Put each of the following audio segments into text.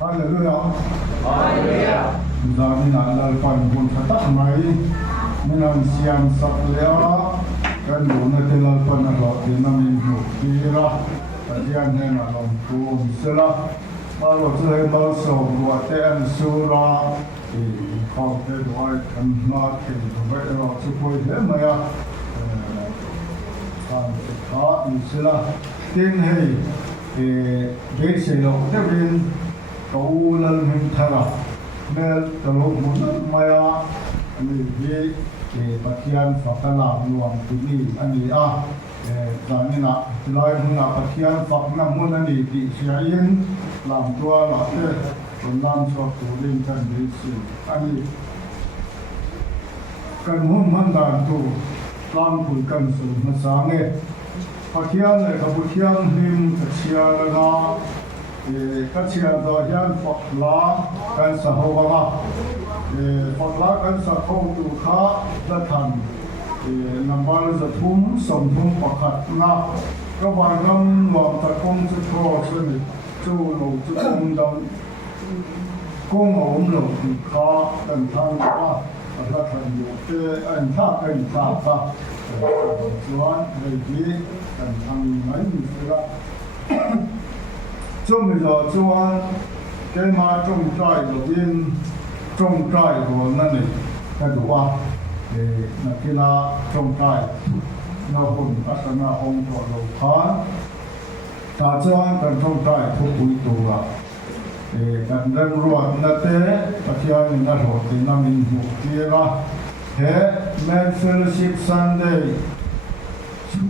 Hallelujah. Zani na lalpan pun khatak mai minang siam saklea kan dona te lalpan na ro de namin hu tira adian ne na lom pu sela malo tse bao so wa te an sura e khom te doi kan na ke ve ro chu poi le ma ya kha ni sela tin hei e be se lo te bin cầu lần hình thara nên từ lúc muốn maya anh đi bát thiên phật làm luồng tụi đi anh à rằng như nào lại muốn là bát thiên phật nằm muốn anh đi yên làm tua là thế còn làm cho tụi đi cần đi sự anh cần muốn mang đàn tụ làm tụi cần sự mà sáng nghe bát thiên này là bát thiên hình chia là nó các chia do hiện Phật lá căn xã hội mà Phật lá căn xã hội tu khá rất thành nằm bao giờ thúng sống thúng bậc hạt na các bạn năm hoàng ta công chức thọ xuân chu lầu chu công đồng công ổn lầu thì khá cần thăng qua rất thành nhiều cái anh thác cần thác ra choán về gì cần thăng mấy người đó chúng bây giờ cho cái mà trồng trái đầu tiên trồng trái của nó này cái đủ à để là khi là trồng trái nó hồn các cái nó hồng thọ đầu khá ta cho cần trồng trái thuộc quý tụ à để cần đem ruột nó té và khi anh nó ruột thì nó mình một kia ra thế men fellowship Sunday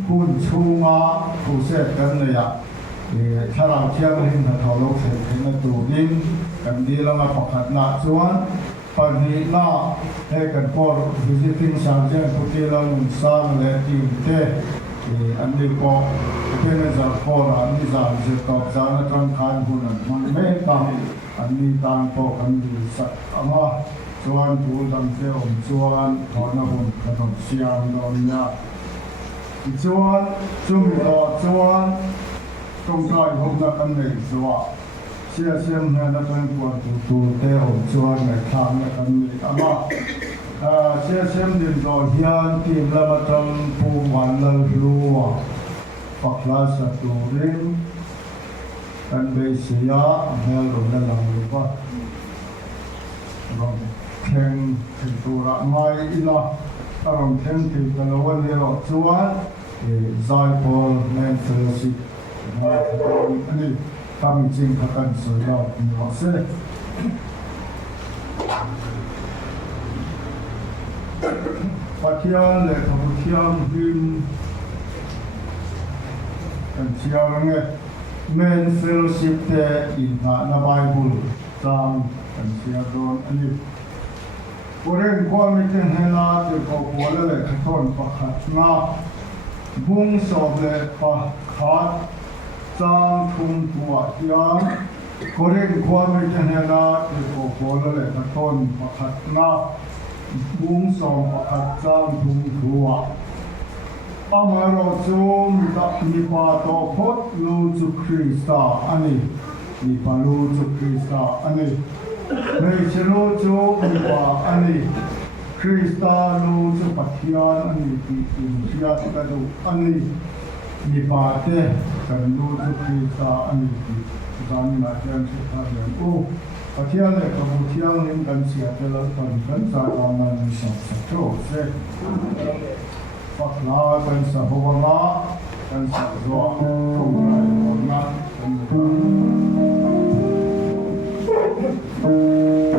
kun chung á thu xếp cái này àถ้าเราเที่ยวเห็นเขาลงเสร็จเห็นตัวดิ้งกันดีแล้วมาประคัดหน้าชวนปัจจุบันให้กันพอ visiting ชาวเจ้าผู้ที่เราหนุนสร้างและทีมเตะอันนี้ก็เป็นจากพออันนี้จากจะตอบจากตรงการหุ่นมันไม่ต่างอันนี้ต่างพอกันอยู่สักมาชวนผู้ทำเที่ยวชวนถอนหุ่นขนมเชียงนนยาชวนจุ่มต่อชวนtrong trái hôm nay căn này xóa chia xem hay là căn quan tu theo cho ngày tháng là căn này ama chia xem đến rồi hiện tìm là một trong phù hoàn lời lúa hoặc là sát tu rim căn bề xía hay rồi là làm gì vậy rồi thêm tu ra mai ila rồi thêm thì cái là vấn đề là chuan giải phẫu nên fellowship anh đi tâm chính các anh sử dụng nhỏ xe phát hiện lệ thầu thiên phim anh chia nghe men fellowship te in na Bible trang anh chia don anh đi Koren kwa mi ten hela te ko kola le khaton pakhat na bung sob le pakhat trang thung tua hian Koren kwa mi ten hela te ko kola le khaton pakhat na bung sob pakhat trang thung tua amaro chu mi pa to phot lu chu Krista ani mi pa lu chu Krista ani Hei chelo cho mi pa ani Krista lu cho pathian ani ti sia ta do ani mi pa te kan lu cho Krista ani ti zani na tian se ta yan o pathian le ka bu thiang nim kan sia te la kan sa wa na ni sa cho se fakla kan sa ho ma kan sa zo ko na Oh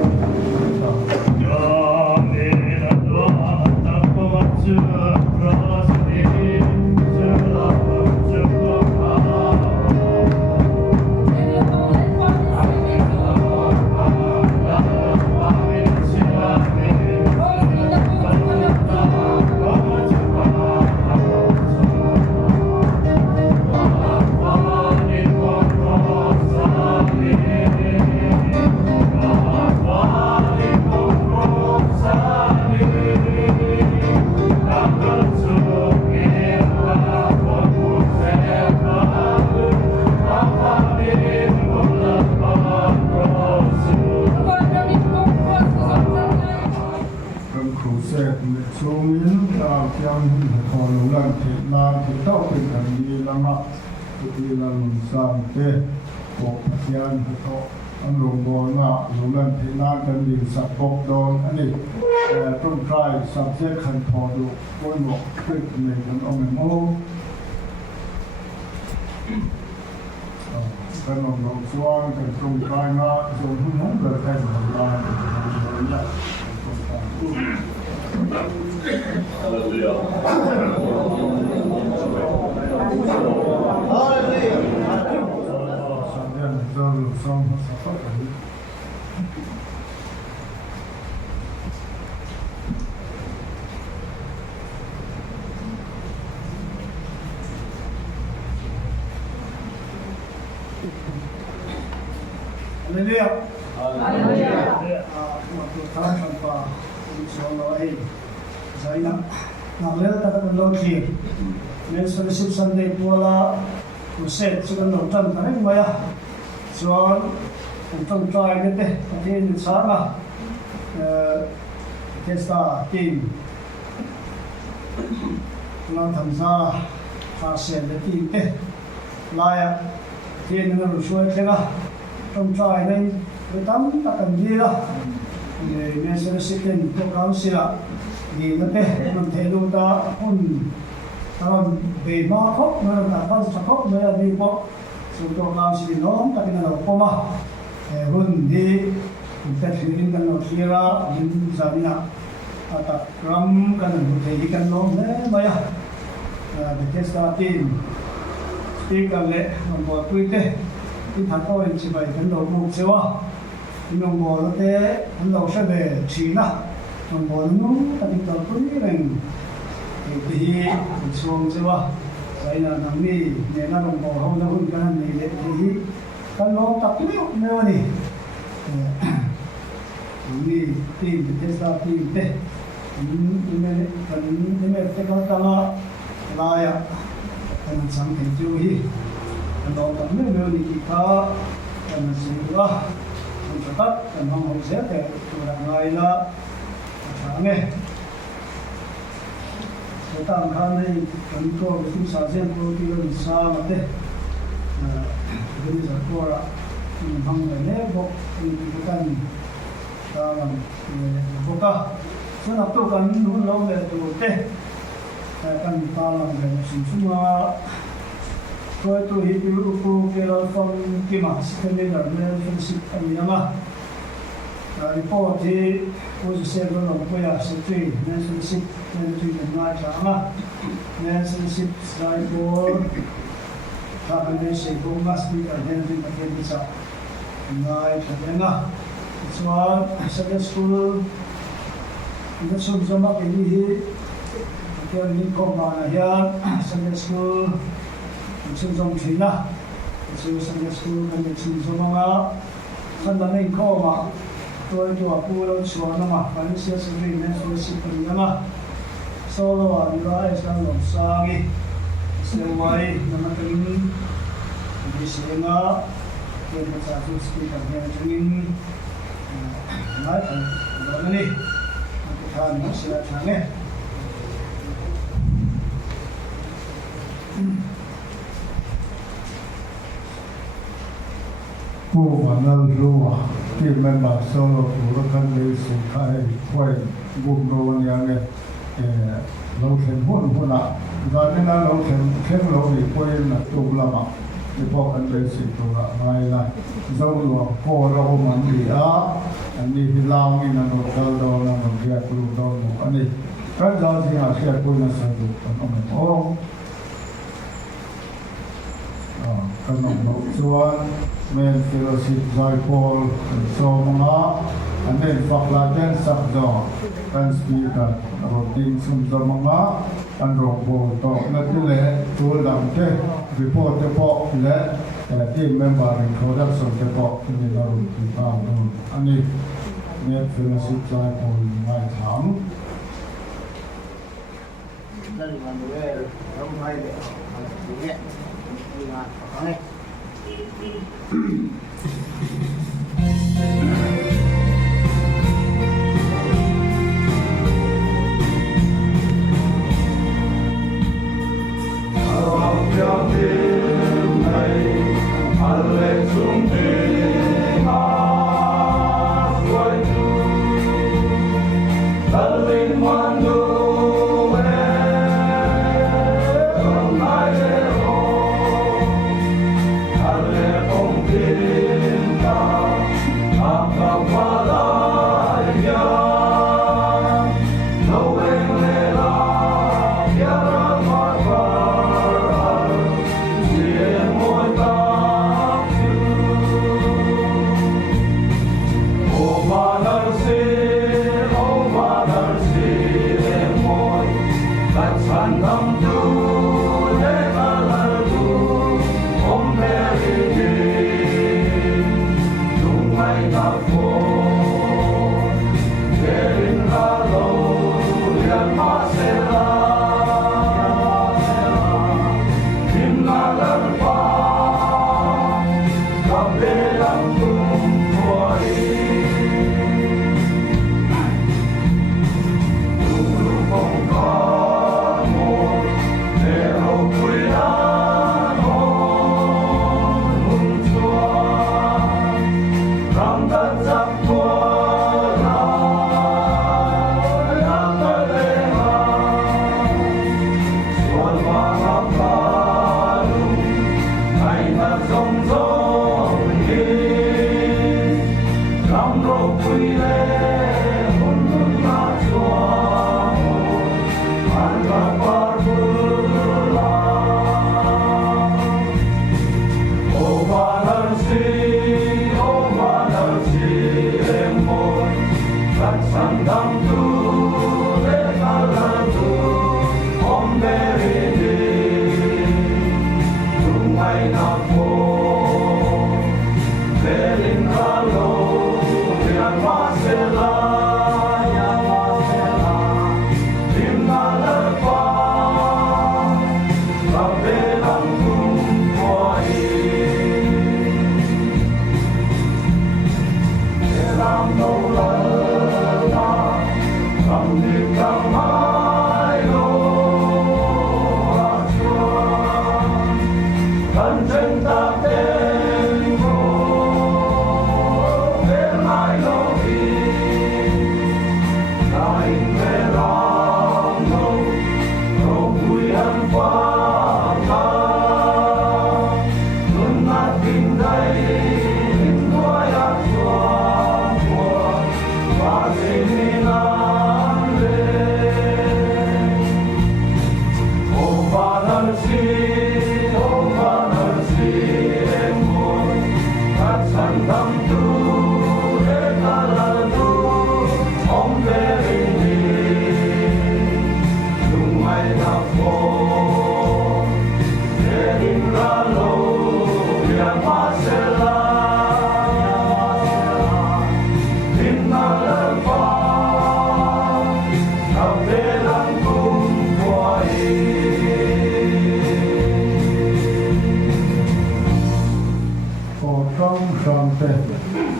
thể làm thì tao phải cần đi làm mà thì là mình sang thế bộ hiện họ anh lùng bò na lùng lên thì làm cần đi sắp bốc đòn anh ấy trong trai sắp xếp khăn thò được với một cái này ông mình mua cái nông nông xuân cái trong trai na dùng không được cái gì làm Hallelujah. Hallelujah. Waktu tahun tanpa insyaallah saya nak lihat tak lagi. Mensulit Sunday pula uset sudah nonton tapi maya. Soal untuk try ni deh, tapi ni salah. Testa team. Kalau thamsa hasil team deh, layak team dengan usual kena. Trong trại nên với tấm ta cần gì đó để nên sẽ sự kiện của cao sĩ là gì nó thế mình thấy luôn ta cũng ta làm về ma khóc mà ta ta sẽ khóc mà đi bộ sự của cao sĩ nó ta cái nào cũng mà hơn đi ta sử dụng cái nào kia ra những gia đình nào ta ram cái nào thấy cái nào đấy mà ya để cái starting speaker lệ mà tôi thếที่ทางก็เป็นสิบใบทั้งดอกบุกเสียวที่น้องบัวแล้วแต่ทั้งดอกเสด็จชีนะน้องบัวนู้นตัดติดต่อตัวนี้เองที่ช่วงเสียวใส่หน้าทางนี้เนี่ยน้องบัวเขาจะหุ่นกันนี่เด็กที่กันน้องตัดไม่วันนี้นี่ทีมเทสต์ทีมเตะนี่ไม่กันนี่ไม่เตะกันตลอดลายกันสังเกตอยู่ที่เราทำเรื่องนี้ก็เป็นสิ่งที่ว่ามันจะตัดเป็นห้องเสียแต่ตัวอะไรละทางนี้แต่ตามขั้นนี้ผมก็รู้สึกเสียงตัวที่เราสร้างมาเด็กเรื่องจากตัวละมันทำไปเนี่ยบอกมีกันตามบอกก็ส่วนตัวกันหุ่นเราเนี่ยตัวเด็กกันตามกันสิ่งที่ว่าตัวhidup uku kira from kima sebenarnya prinsip kami nama report di posisi belum punya setri prinsip dengan cara prinsip cyber kami sebelum masih ada yang kita bisa naik dengan soal sekolah school itu semua ini kita ni kau mana ya sekolah school sinh trong thủy na, sự sinh nhật school kan được sinh trong mga kan na nên ko ma, tôi cho aku lo suan na ma, kan siya sendiri nên sudah sipri na ma, solo ada esang long sagi, sewai nama kini, di sini kita satu speaker yang ingin naik, kalau ni kita nak silakan ni.ผู้วันนั้นรู้ที่แม่บาดโซ่ผู้รักกันเลยสุดท้ายค่อยบุญโดนอย่างเงี้ยเราเห็นหุ่นละตอนนี้นะเราเห็นเข้มเราอีกค่อยนักตุลามาที่พอกันเลยสิตัวละไม่ละเจ้าหลวงพ่อเรามันดีอันนี้ที่ลาวนี่นะเราเจอเราเราเรียกลูกเราอันนี้ก็เราที่หาเชื่อคุยนะสะดวกกันเอาไม่พอขนมส่วนเมนฟิโลซิไซโพลโซมาอันนี้ฝักลาเดนสักดอกกันสปีกันรถดิ้งซุ่มจะมาอันรองโบต่อและที่เละตัวดำเทรีพอร์ตเฉพาะและที่เมมเบอร์เขาได้ส่งเฉพาะที่เราติดตามอันนี้เมนฟิโลซิไซโพลไม่ถามนั่นมันเรื่องเราไม่ได้เนี่ยOkay.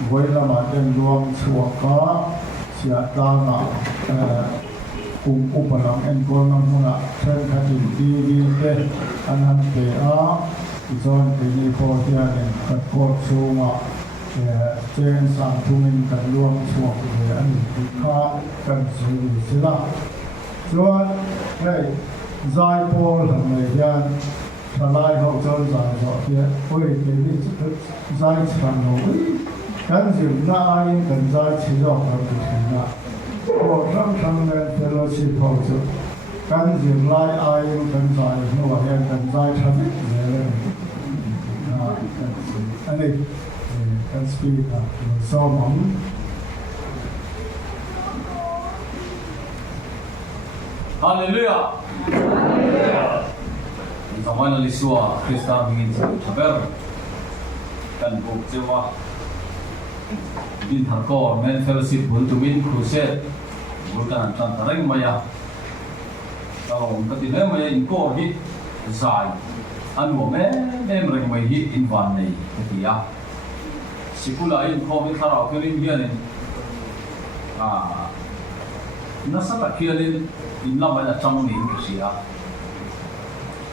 với là mà đem luồng chùa có sẽ đào tạo cùng upalang en con nam huna trên các điểm đi về anh hắn về á rồi thì đi phố kia đến các cột xuống trên sàn thu minh các luồng chùa về anh đi khá cần xử lý thế nào rồi đây giải phẫu làm này gian trả lại hậu chân giải rõ kia ôi cái gì giải phẫu nó cần dùng na ai cần giải chỉ rõ được cái nào có trong nên fellowship hậu chân cần dùng lại ai cần giải nó hay cần giải tham này anh ấy cần speak so mong Hallelujah. Zaman Aliswa Krista ingin sabar dan buktiwa din harko men fellowship buntumin crusade bukan antan tareng maya kalau ketika maya inko hit zai anu me mereka maya hit invan nei ketia sikula in ko mi thara kelin hian nasa tak kialin in lama na chang ni sia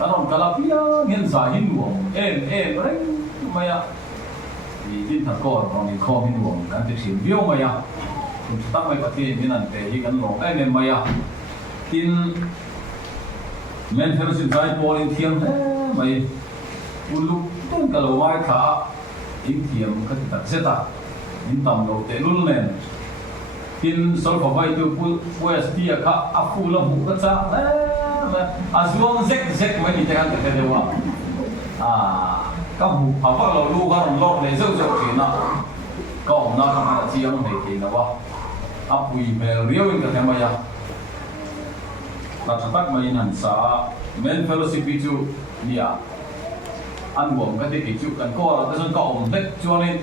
karon kalapia ngin sa hinwong reng maya di tin thakor rong in khom hinwong kan ti sim bio maya kun tak mai pati minan te hi kan lo ai maya tin men fellowship dai pol in thiam mai ulu tun kalawai kha in thiam ka ti tak seta in tam lo te lul nen tin sol fa vai tu west dia kha afu la bu ka cha azuang zek mai ni te kan te dewa ka bu pa pa lo lu ga lo le zo zo ki na ka om na ka ma chi ang me ki na wa apui me riu in ka te maya ta tak mai nan sa men fellowship chu nia ăn uống cái gì chịu cần co cái dân cậu thích cho nên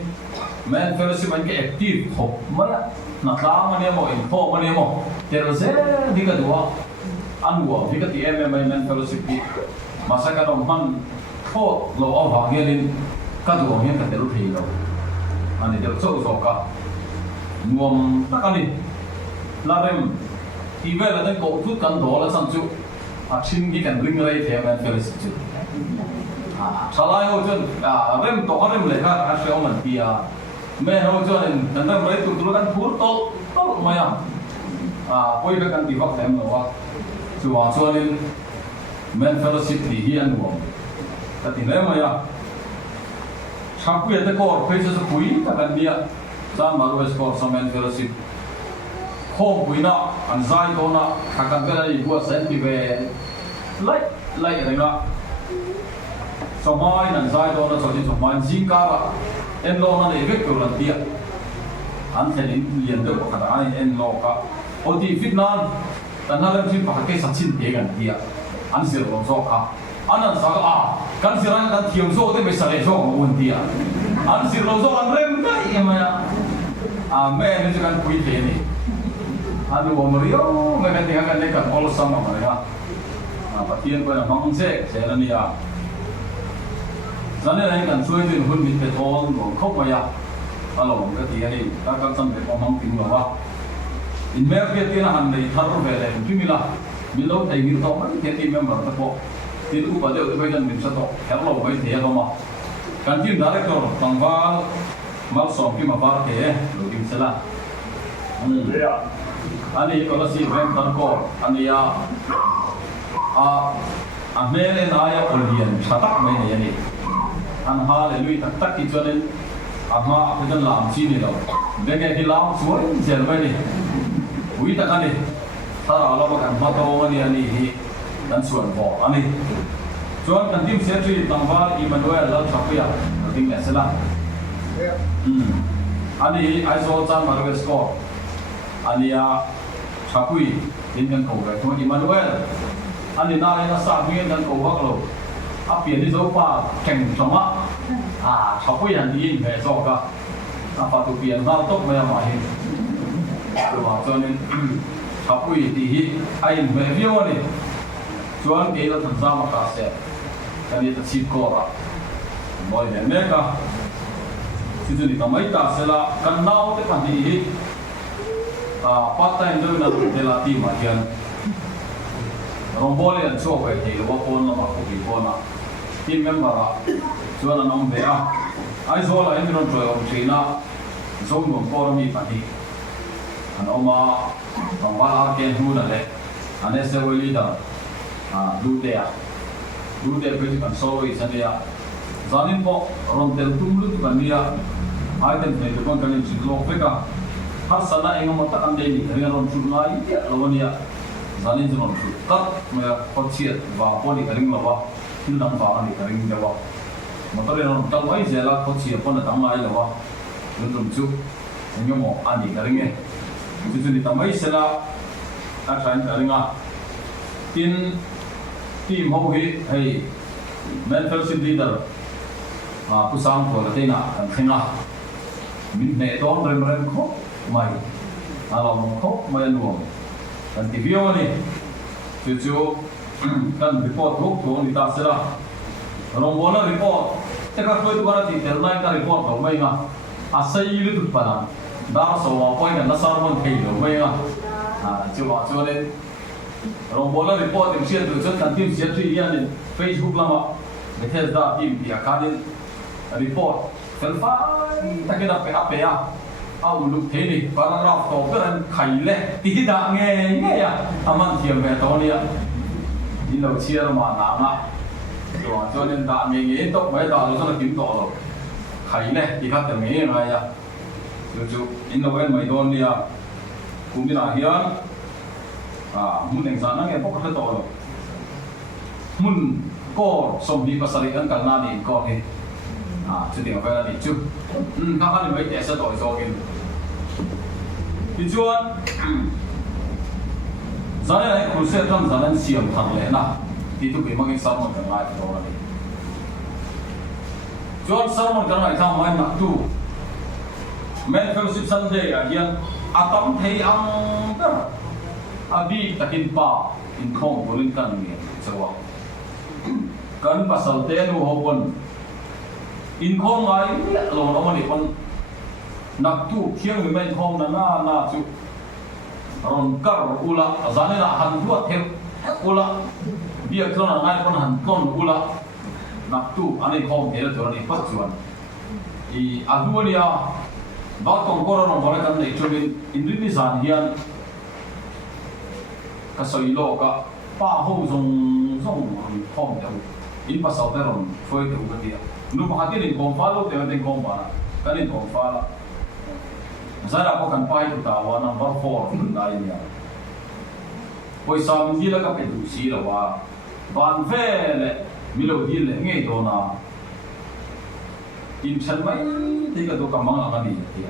men fellowship anh cái active học mới là khá mà nè mọi info mà nè mọi thì rồi sẽ đi cái đó ăn uống thì cái gì em men fellowship đi mà sao cái đồng man thô lâu ao vàng nghe lên cái đồ nghe cái đều thì đâu anh ấy đều sâu sâu cả nuông tất cả đi là em thì về là những cậu chút cần đó là sản xuất xin cái cần ring này thì men fellowship chứ salai ho chon rem to rem le ka aseo man pia me ho chon en rem rei tu kan phur to maya poi be kan ti vak them no wa chuwa chuan men fellowship ti hi an wo ta ti le maya chapui te ko pe se pui ta kan dia sa maru es ko sa men fellowship khom pui na an zai ko na khakan be lai bu sen ti be lai reng na so mai nan zai do na so ti so man jing ka ba en lo na le vek ko lan tia an the in lien de ko khada ai en lo ka o ti fit nan tan na lam chin pa ke sa chin te gan tia an sir lo so ka an sa ka kan siran kan thiam so te me sa le so un tia an sir lo so an rem dai ma ya me ne kan pui te ni an wo mario me kan te kan le kan all sama ma ya patien ko na mang se la ni ya zane này cần xuôi từ hun mình phải thon rồi khóc mà ya, alo cái gì này các trăm phải có mong tính vào in mer cái tiền hàng này thar về lại chúng mình là mình lâu thấy mình to mấy cái team member tập bộ thì lúc bây giờ bây giờ mình sẽ to help lâu mấy thế đâu mà cần team director bằng vào mal som cái mà vào thế rồi mình sẽ là anh ấy có là gì về thằng cô anh ấy mẹ này nói ya Olympian sát tắc mấy này anh ha le lui tak tak ki chonen ama apedan lam chi ni lo bege ki lam suai jel mai ni ui tak ani sara ala ba kan ma to ni ani hi dan suan bo ani chuan kan tim se tri tangwal Emmanuel la thapia ding ne sela ani aizo chan marwe score ani ya thapui din kan ko ga to Emmanuel ani na ina sa ngien dan ko hak lo biển đi dấu qua cảnh trong á sau khi hành đi về cho cả và tụ biển giao tốc về ngoài hình rồi cho nên sau khi thì anh về view này cho anh cái là thành ra mà cả sẽ cái này là chip co mọi người nghe cả thì chúng ta mấy ta sẽ là cần nào cái phần gì part time đâu là để là team mà hiện rong bole an cho về thì lo con nó mà không bị con à team member cho nó nong về ai zo là anh nó rồi ông China giống một con mi phải đi anh ông mà ông bà cái hu là đấy anh ấy sẽ leader du te bây giờ solo is anh ấy zanin po rong tel tum lu kan dia ai tem này tụi con cần chịu lo phải cả har sana anh mà ta ăn đây thì anh rong chụp lại ya lo nia zanin zon chụp cắt mà có chiết và có đi cái ring là vào tu đang vào đi cái ring là vào mà tôi nói tao mấy giờ là có chiết có là tao lại là vào rong chụp anh mà ăn đi cái ring này chứ đi tao mấy giờ là ta sang cái ring à tin team hậu hi hay mental leader pusang ko la tena kan thenga min ne ton rem kho mai alo kho mai anu kan ti video ni chu kan report book to ni ta sera rong bona report te ka koi tu bara ti tel nai ka report ko mai nga asai lu tu pana da so wa poi kan la sar mon thei lo mai nga chu wa chu ne rong bola report em share tu kan tim share tu ian Facebook lama Bethesda tim dia kadin report selfai takena PHP ya au lu theni paragraph to peran khaile ti da nge ya aman thiam ve to nia in lo chia ma na na cho nên da nge to mai da lo so kim to lo khaile ti kha te nge na ya chu in lo wen mai don nia kumina hian mun eng sana nge pok ka to lo mun ko som bi pasari kan kal na ni ko he chu ding fa ni chu ka kha ni mai te sa to so kin ti chuan zane lai cruise tam zanan siam thang le na ti tu bi mangin sarmon kan lai to na ni chuan sarmon kan lai thang mai nak tu men fellowship Sunday hian atam thei ang per abi takin pa in khong bolin kan ni chawa kan pasal te nu hopon in khong ai lo no mani pon nak tu khiang mi men khong na chu ron kar ula azane na han duat hem ula dia klona ngai pon han kon ula nak tu ani khong te to ni pat chuan I aduania ba tong ko ron ko kan nei chuin in ri zan hian ka soi lo ka pa ho zong khong te in pasal te ron foi te ka dia nu ma hatin in kom fa lo te den kom ba kan in kom fa la zara ko kan pai tu ta wa number 4 kun dai nia poi sam di la ka pe du si la wa ban ve le mi lo di le nge do na in chan mai te ka do ka mang ka ni ti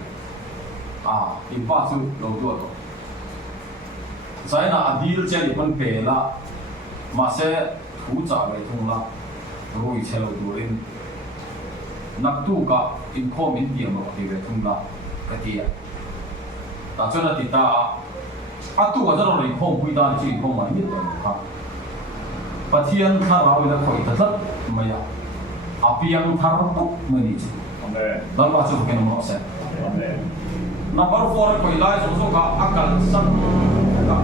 in pa chu lo do to sai na adil chen kon pe la ma se thu cha le thung la roi chelo durin nak tu ka in khom in diam ro ti ve thung la ka ti ya ta chona ti ta atu ka ro ri khom pui da chi khom ma ni ta kha pathian kha ra wi la khoi ta tat ma ya apiang thar tu ma ni chi amen dal ba chu ke no mo se amen number 4 khoi lai so ka akal san ka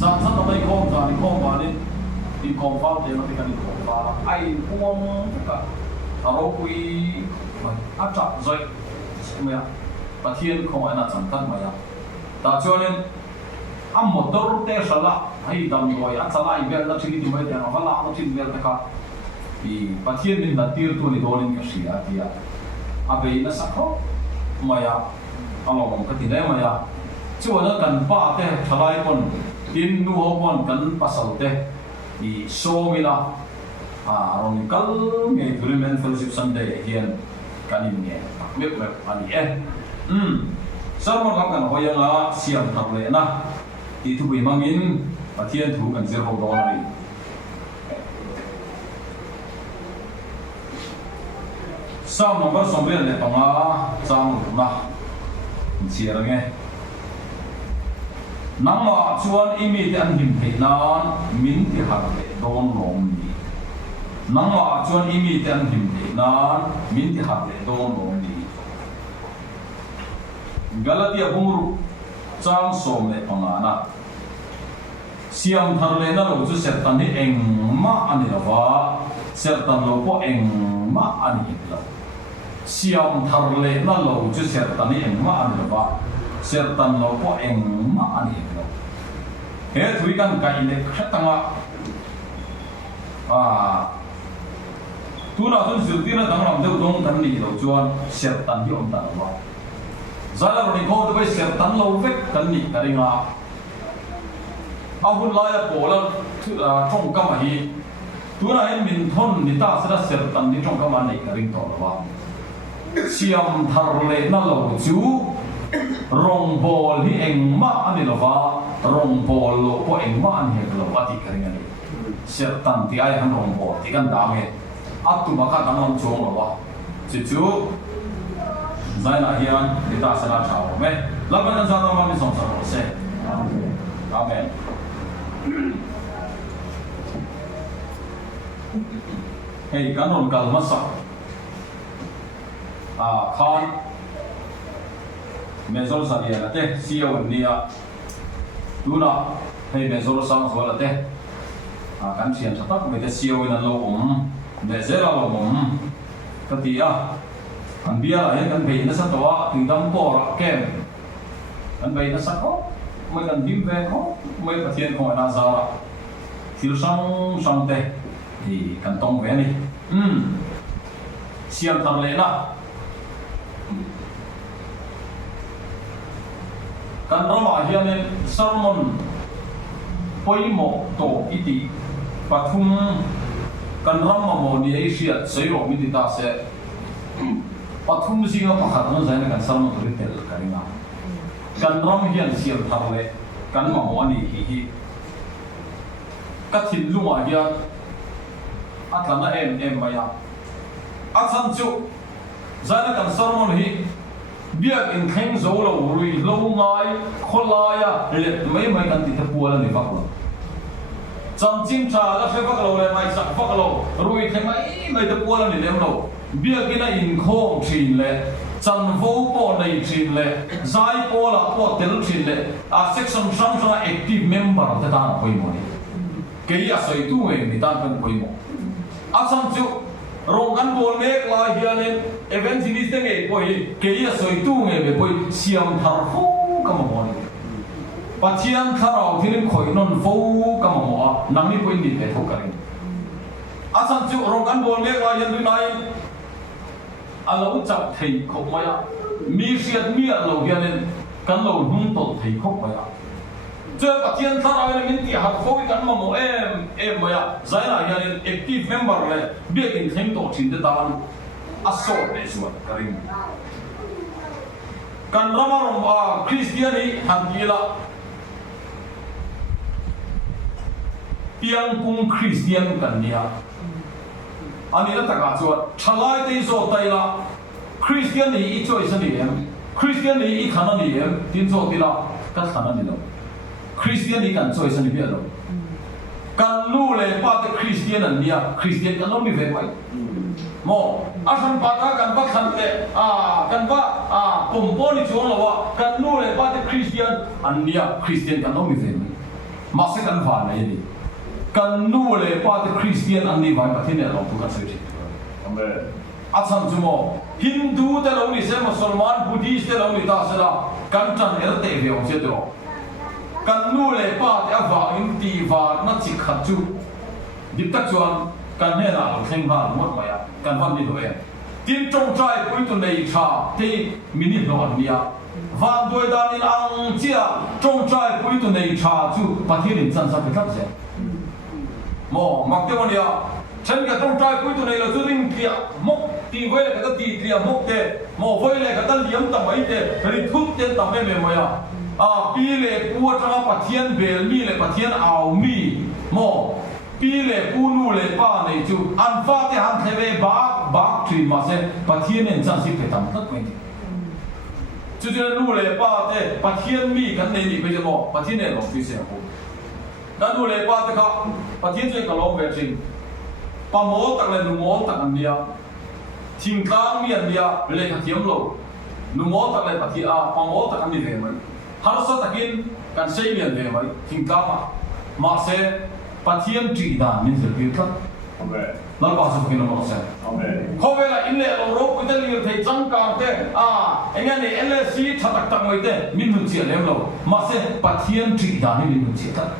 san san mai khom ta ni khom ba ni in khom fa te no ti kan ni khom fa ai puang ka aro kui a cha zoi ma ya pathian khom ana chan kan ma ya ta chuanin am motor te sala ai dam roi a chala I vel na thili ti mai te no hala no thin vel ta ka I pathian min na tir tu ni donin ka sia tia a be na sa kho ma ya along ka ti dai ma ya chuan kan pa te thalai kon tin nu ho kon kan pasal te I so mila ron kal nge agreement fellowship Sunday hian kanin nge mek ani sarmo kam kan hoyanga siam thak le na ti thu bi mangin pathian thu kan zir ho do ni sam number somber le panga chang na chiar nge nangma chuan imi te an him thei nan min ti har le don rom ni nangma chuan imi te an him thei nan min ti har le don rom ni Galatia bungru chang som le pangana siam thar le na lo chu sertan ni engma ani lawa sertan lo po engma ani lo siam thar le na lo chu sertan ni engma ani lawa sertan lo po engma ani lo he thui kan kai ne khatanga tu na thun zirti na dangram deu dong kan ni lo chuan sertan hi om ta lawa zala ro ni ko de bai sertan lo vek kan ni karinga ahun la ya pola trong kam hi tu na hin min thon ni ta sra sertan ni trong kam ani karing to lawa siam thar le na lo chu rong bol hi engma ani lawa rong bol lo po engma ani lo ati karing ani sertan ti ai han rong bol ti kan da me atu ma kha kan on chong lawa chu zai na hian ni ta sana chao me laban an zana ma mi song sa se amen hey kanon kal masa khan mezol sa dia te sio nia tuna hay về rồi sang rồi là thế cán xiên thật tắc về thế siêu là lâu để dễ là lâu cái gì anh bia là hiện anh bị nó sắp tỏa từ đâm bò ra kem anh bị nó sắp có mấy anh bim về có mấy cái thiên khỏi là sao là thiếu sang tệ thì cần tông về đi xiêm thằng lẽ là cần đó mà hiện nên sermon poimo to iti pathum cần ram mà mồ ni Asia xây rồi mình ta sẽ pathum gì nó pakhat nó giải cần sermon tôi biết cái nào cần ram hiện xiêm thằng lẽ cần mà mồ ni hi các thìn lu mà hiện làm nó em mày thân chú giải cần sermon hi biak in kheng zo lo rui lo ngai kholaya le mai kan ti ta puala ni vaklo cham chim cha la se vaklo le mai sak vaklo rui the mai ta puala ni lem lo biak ina in khong thin le chan vo po nei thin le zai po la po tel thin le a section sam active member ta ta poi mo ni ke ya soi tu mi tan kan poi mo a sam chu rong kan bol mek la hianin evangelist nge poi keia soi tu nge be poi siam thar fu kam mo ni pathian tharau thinin khoi non fu kam mo nang ni poi ni te thokarin asan chu rong kan bol mek la hian nai alo chap thei khop maya mi siat mi alo hianin kan lo hung to thei khop maya chơi pathian tharau ni min ti hat fu kan mo em maya zaina hianin active member le biak in theng to thin de dan assault le suat karing kan ramarom Christiani hangila piang pung Christian kan nia ani la taka chuat thalai te zo tai la Christiani I choice ni em Christiani I khana ni em tin zo ti la ka khana ni lo Christiani kan choice ni bia lo kan lu le pa te Christian an nia Christian kan lo mi ve mai mo asan pada kan ba khan te kan ba pompo ni chong lawa kan nu le ba te Christian an nia Christian kan no mi ve ma se kan va na ni kan nu le ba te Christian an ni vai pa thine lo tu kan se chi amen asan jumo Hindu te lo ni se Musliman Buddhist te lo ni ta se la kan chan er te ve ong se te lo kan nu le ba te ava in ti va na chi khat chu dik tak chuan kan he la theng ha mot maya kan van ni hoe tin trong trai pui tu nei tha te minute lo ania van doi dan in ang chia trong trai pui tu nei tha chu pathian in chan sa pe thap se mo mak te monia chen ka trong trai pui tu nei lo chu ring kia mok ti voi le ka ti kia mok te mo voi le ka ta liam ta mai te ri thuk te ta me maya pi le pu tanga pathian bel mi le pathian au mi mo pi le punu le pa nei chu an fa te han theve ba tri ma se pathian en chan si pe tam thak wen chu chu nu le pa te pathian mi kan nei ni pe mo pathian en lo fi se ko dan nu le pa te kha pathian che ka lo ve thin pa mo tak le nu mo tak an dia thing tlang mi an dia le ka thiam lo nu mo tak le pathian pa mo tak an ni ve mai har sa takin kan sei lian ve mai thing tlang ma se pathian tri da min se pi thak amen nal ba sa kin no se amen khove la in le lo ro ku te li thei chang ka te enga ni LSC thatak tak mai te min nu chi lem lo ma se pathian tri da ni min nu chi thak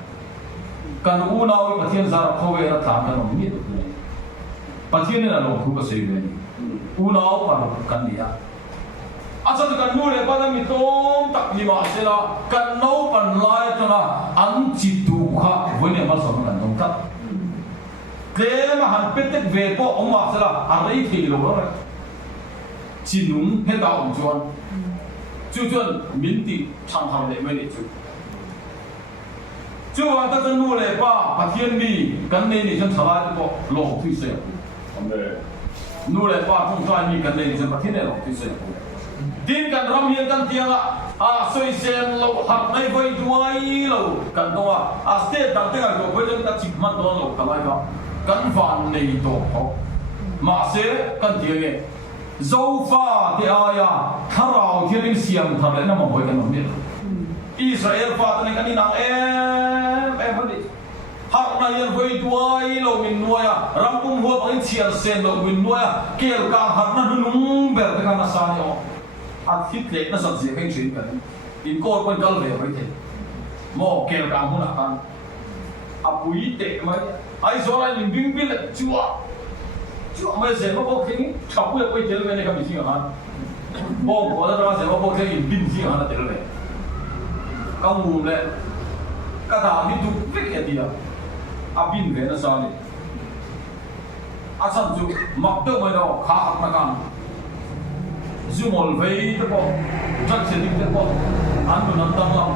kan u na oi pathian za khove ra tha kan no mi pathian ni la lo khu ka sei ve u na o pa kan ni ya asan kan nu le ba mi tom tak ni ma se la kan no pan lai to na an chi tu kha voi ne ma so kan dong tak ke ma han petek ve po ong ma se la a rei thi lo ra chi nung he da ong chuan chu chuan min ti chang hang le mai ni chu wa ta kan nu le pa pathian mi kan nei ni chan thala po lo thi se amen nu le pa thong trai mi kan nei ni chan pathian ne lo thi se din kan ram hian kan tianga soi sen lo hak nei voi duai lo kan noa state dang te ga ko voi ta chik man don lo kalai ga kan van nei to ho ma se kan tiange zo fa te aya tharau thianin siam thar le na ma voi kan no mi Israel fa ta ni kan inang em hết đi học này yên với đuôi lâu mình nuôi à ram cũng hua bằng chiên sen lâu mình nuôi à kêu càng học nó đúng bèo cái nó sao nhỉ à thiết lệ nó sẵn sàng cái chuyện vậy in cô quân câu về với thế mò kêu càng muốn làm ăn à bùi tệ mà ai số này mình bình bình là chúa mà sẽ có bộ cái chọc bùi bùi tiền về này cái gì hả bộ của nó là sẽ có bộ cái in bình gì hả là tiền về các mù này các thằng đi tụt biết cái gì à bình về nó sao này à sao chú mặc đâu mà đâu khá học mà càng dù một vây đó bộ chắc sẽ đi đó bộ anh muốn làm tăng làm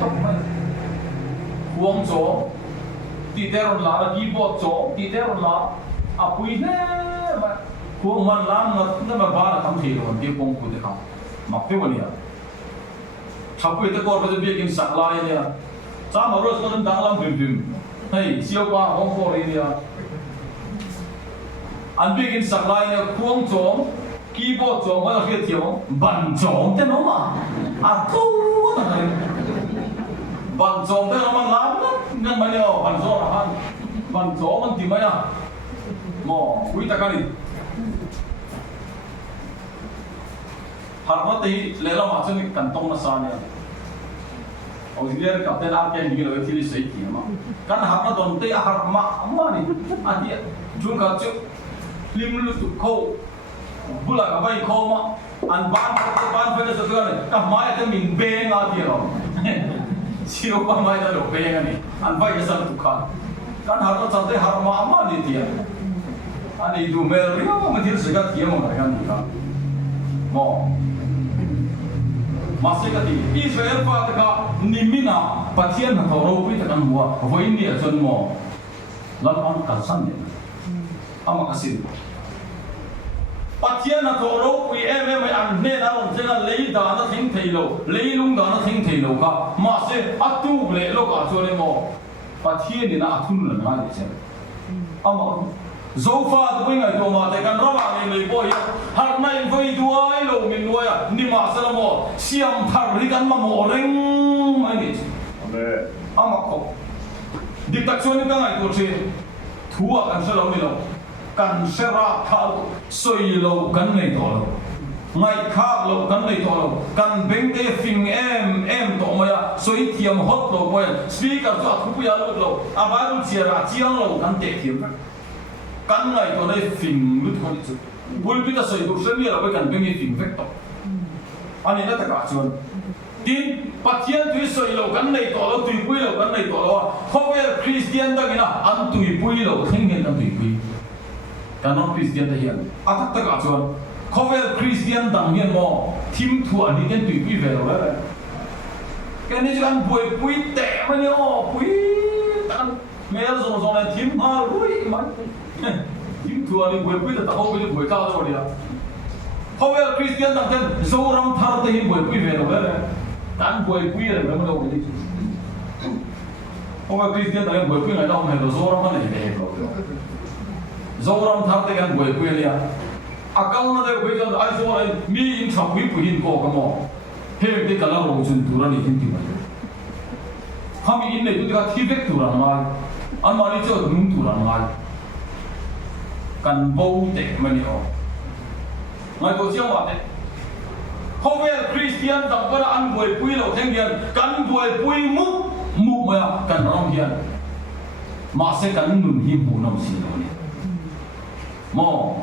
tốt mà huống chỗ đi theo là đi bộ chỗ đi theo là à bùi nè mà huống mình làm nó mà ba là không thể rồi đi công cụ để không mặc đâu mà nhỉ chọc bùi tới coi bây giờ biết kinh sạc lại nhỉ sao mà rồi nó đang làm phim hey siêu qua không có gì nhỉ anh biết kinh sạc lại nhỉ huống chỗ keyboard chỗ mà là cái thiếu bàn chỗ thế nó mà à câu này bàn chỗ thế nó mà làm nên mà nhiều bàn chỗ là han bàn chỗ mình tìm mấy à mò quý ta cái gì hạt nó tí lấy lo mà cho mình cần tông nó sao nhỉ ở dưới đây cái tên ăn cái gì rồi thì lấy sấy gì mà cái hạt nó đòn tê hạt mà này anh đi chúng ta chụp lim lu tụ khâu bula cái vai khâu mà anh bán phải cái số này cái máy cái mình bê ngã đi rồi siêu qua máy đó bê ngã này anh vai cái sản tụ khăn cái hạt nó chẳng tê hạt mà này thì anh điดูmail rồi mà thì sẽ cái gì mà cái gì cả mà masih kati Israel pa taka nimina pathian na thoro pi taka mua voi ni chon mo lam am kalsan ni ama kasin pathian na thoro pi em an ne na ron chenga lei da na thing theilo lei lung da na thing theilo ka ma se atu le lo ka chole mo pathian ni na athun la na ni se ama Zofa tu ingai tu ma te kan rawa ni lei boy har nai voi duai lo min nuai ni ma sa mo siam thar ri kan ma mo reng mai ni amen ama ko dictaction ni kan ai ko che thua kan sa lo ni lo kan se ra kha soi lo kan nei to lo ngai kha lo kan nei to lo kan beng te fing em to ma ya soi thiam hot lo boy speaker to thu ya lo abaru chia chiang lo kan te thiam kan ngai to nei phim lut ko chu bulpi ta soi du semi la kan bengi phim vek to ani na ta ka chuan tin pathian tui soi lo kan nei to lo tui pui lo kan nei to lo khower christian da gina an tui pui lo thing gen an tui pui kan non christian da hian atak ta ka chuan khower christian dang hian mo thim thu ani den tui pui ve lo la cái này anh bùi bùi tệ mà nhớ bùi tan nghe rồi rồi là thím ha bùi mà thím thua đi bùi bùi là tao bùi cao rồi đi à không phải Christian tăng thêm dâu ram thar thì bùi bùi về rồi đấy tan bùi bùi là nó đâu đi không phải Christian tăng thêm bùi bùi là đâu này rồi dâu ram này để rồi dâu ram thar thì anh bùi bùi đi à à câu nó đây bùi cho ai số này mi in chọc bùi bùi in cổ cái mỏ hết cái cả là rồi chun tu ra đi thiên tiêu kami in này tu cái thi vek tu ra ngai anh mà đi chơi nung tu ra ngai kan bau te mani o ngai ko chiang wa te hovel Christian dang para an boi pui lo theng hian kan boi pui mu ma kan rom hian ma se kan nun hi mu nam si lo ni mo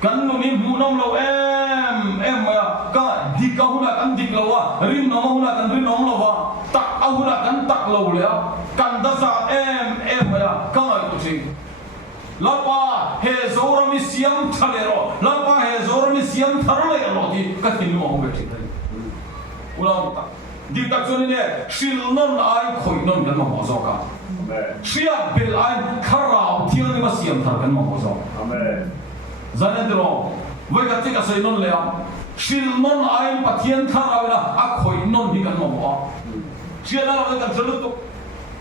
kan nun hi mu nam lo em ma ka dik ka huna kan dik lo wa rim no huna kan rim no lo wa tak a huna kan tak lo le kan da sa em ma ka ngai tu chi lapa he zoram siam thalero lapa he zoram siam tharle lo di ka tin mo be thi ulam ta dictaction ne shil non ai khoi non gan mo zo ka amen shia bil ai kharau thiang ni ma siam thar kan mo zo amen zanendro voi ka tika sei non le am shil non ai pathian kharau na a khoi non di kan mo mo shia na lo kan zalut to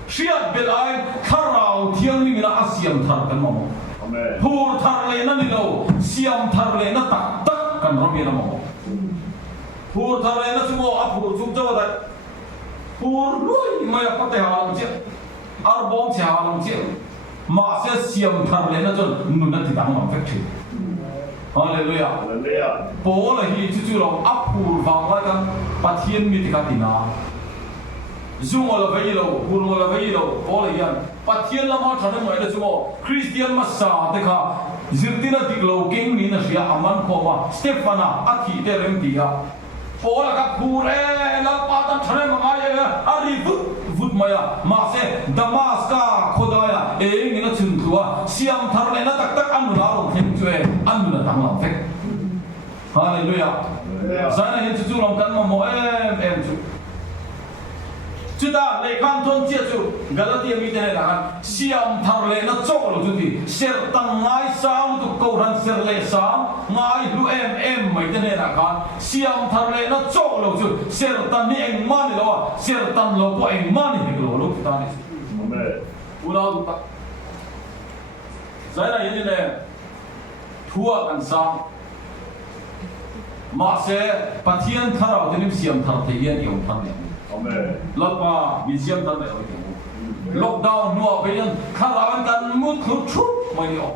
shia bil ai kharau thiang ni na asiam thar kan mo mo amen hur thar le na ni lo siam thar le na tak tak kan rom ye na mo hur thar le na chu mo a phur chu chaw dai pur lui maya pate halam che arbom che halam che ma se siam thar le na chon nuna ti dang lam fek thi hallelujah Hallelujah. po la hi chu chu lo apur wang la kan pathian mi ti ka tina zung ola vai lo pur ola vai lo po la yan pathian la ma thane mai da chu Christian ma sa te kha zirtina tiklo king ni na ria aman ko ma Stefana athi te rem dia po la ka pure la pa tan thane ma ya ari vut maya ma se Damaska khodaya e ni na chun thua siam thar le na tak tak anu la ro them chue anu la dang lam fek hallelujah sana hin chu long kan ma mo em chu chuta le kan thon chia chu Galatia mi te na siam thar le na chok lo chu ti ser tang ngai sam tu ko ran ser le sam ngai lu em mai te na kan siam thar le na chok lo chu ser tan ni eng man lo ser tan lo po eng man ni lo ta ni Amen. ula ta zai na yin ne thua kan sam ma se pathian tharau te nim siam thar te yen yom thar ne Amen. lapa museum tan le oi lockdown no avian kharawan kan mut khu thu mai yo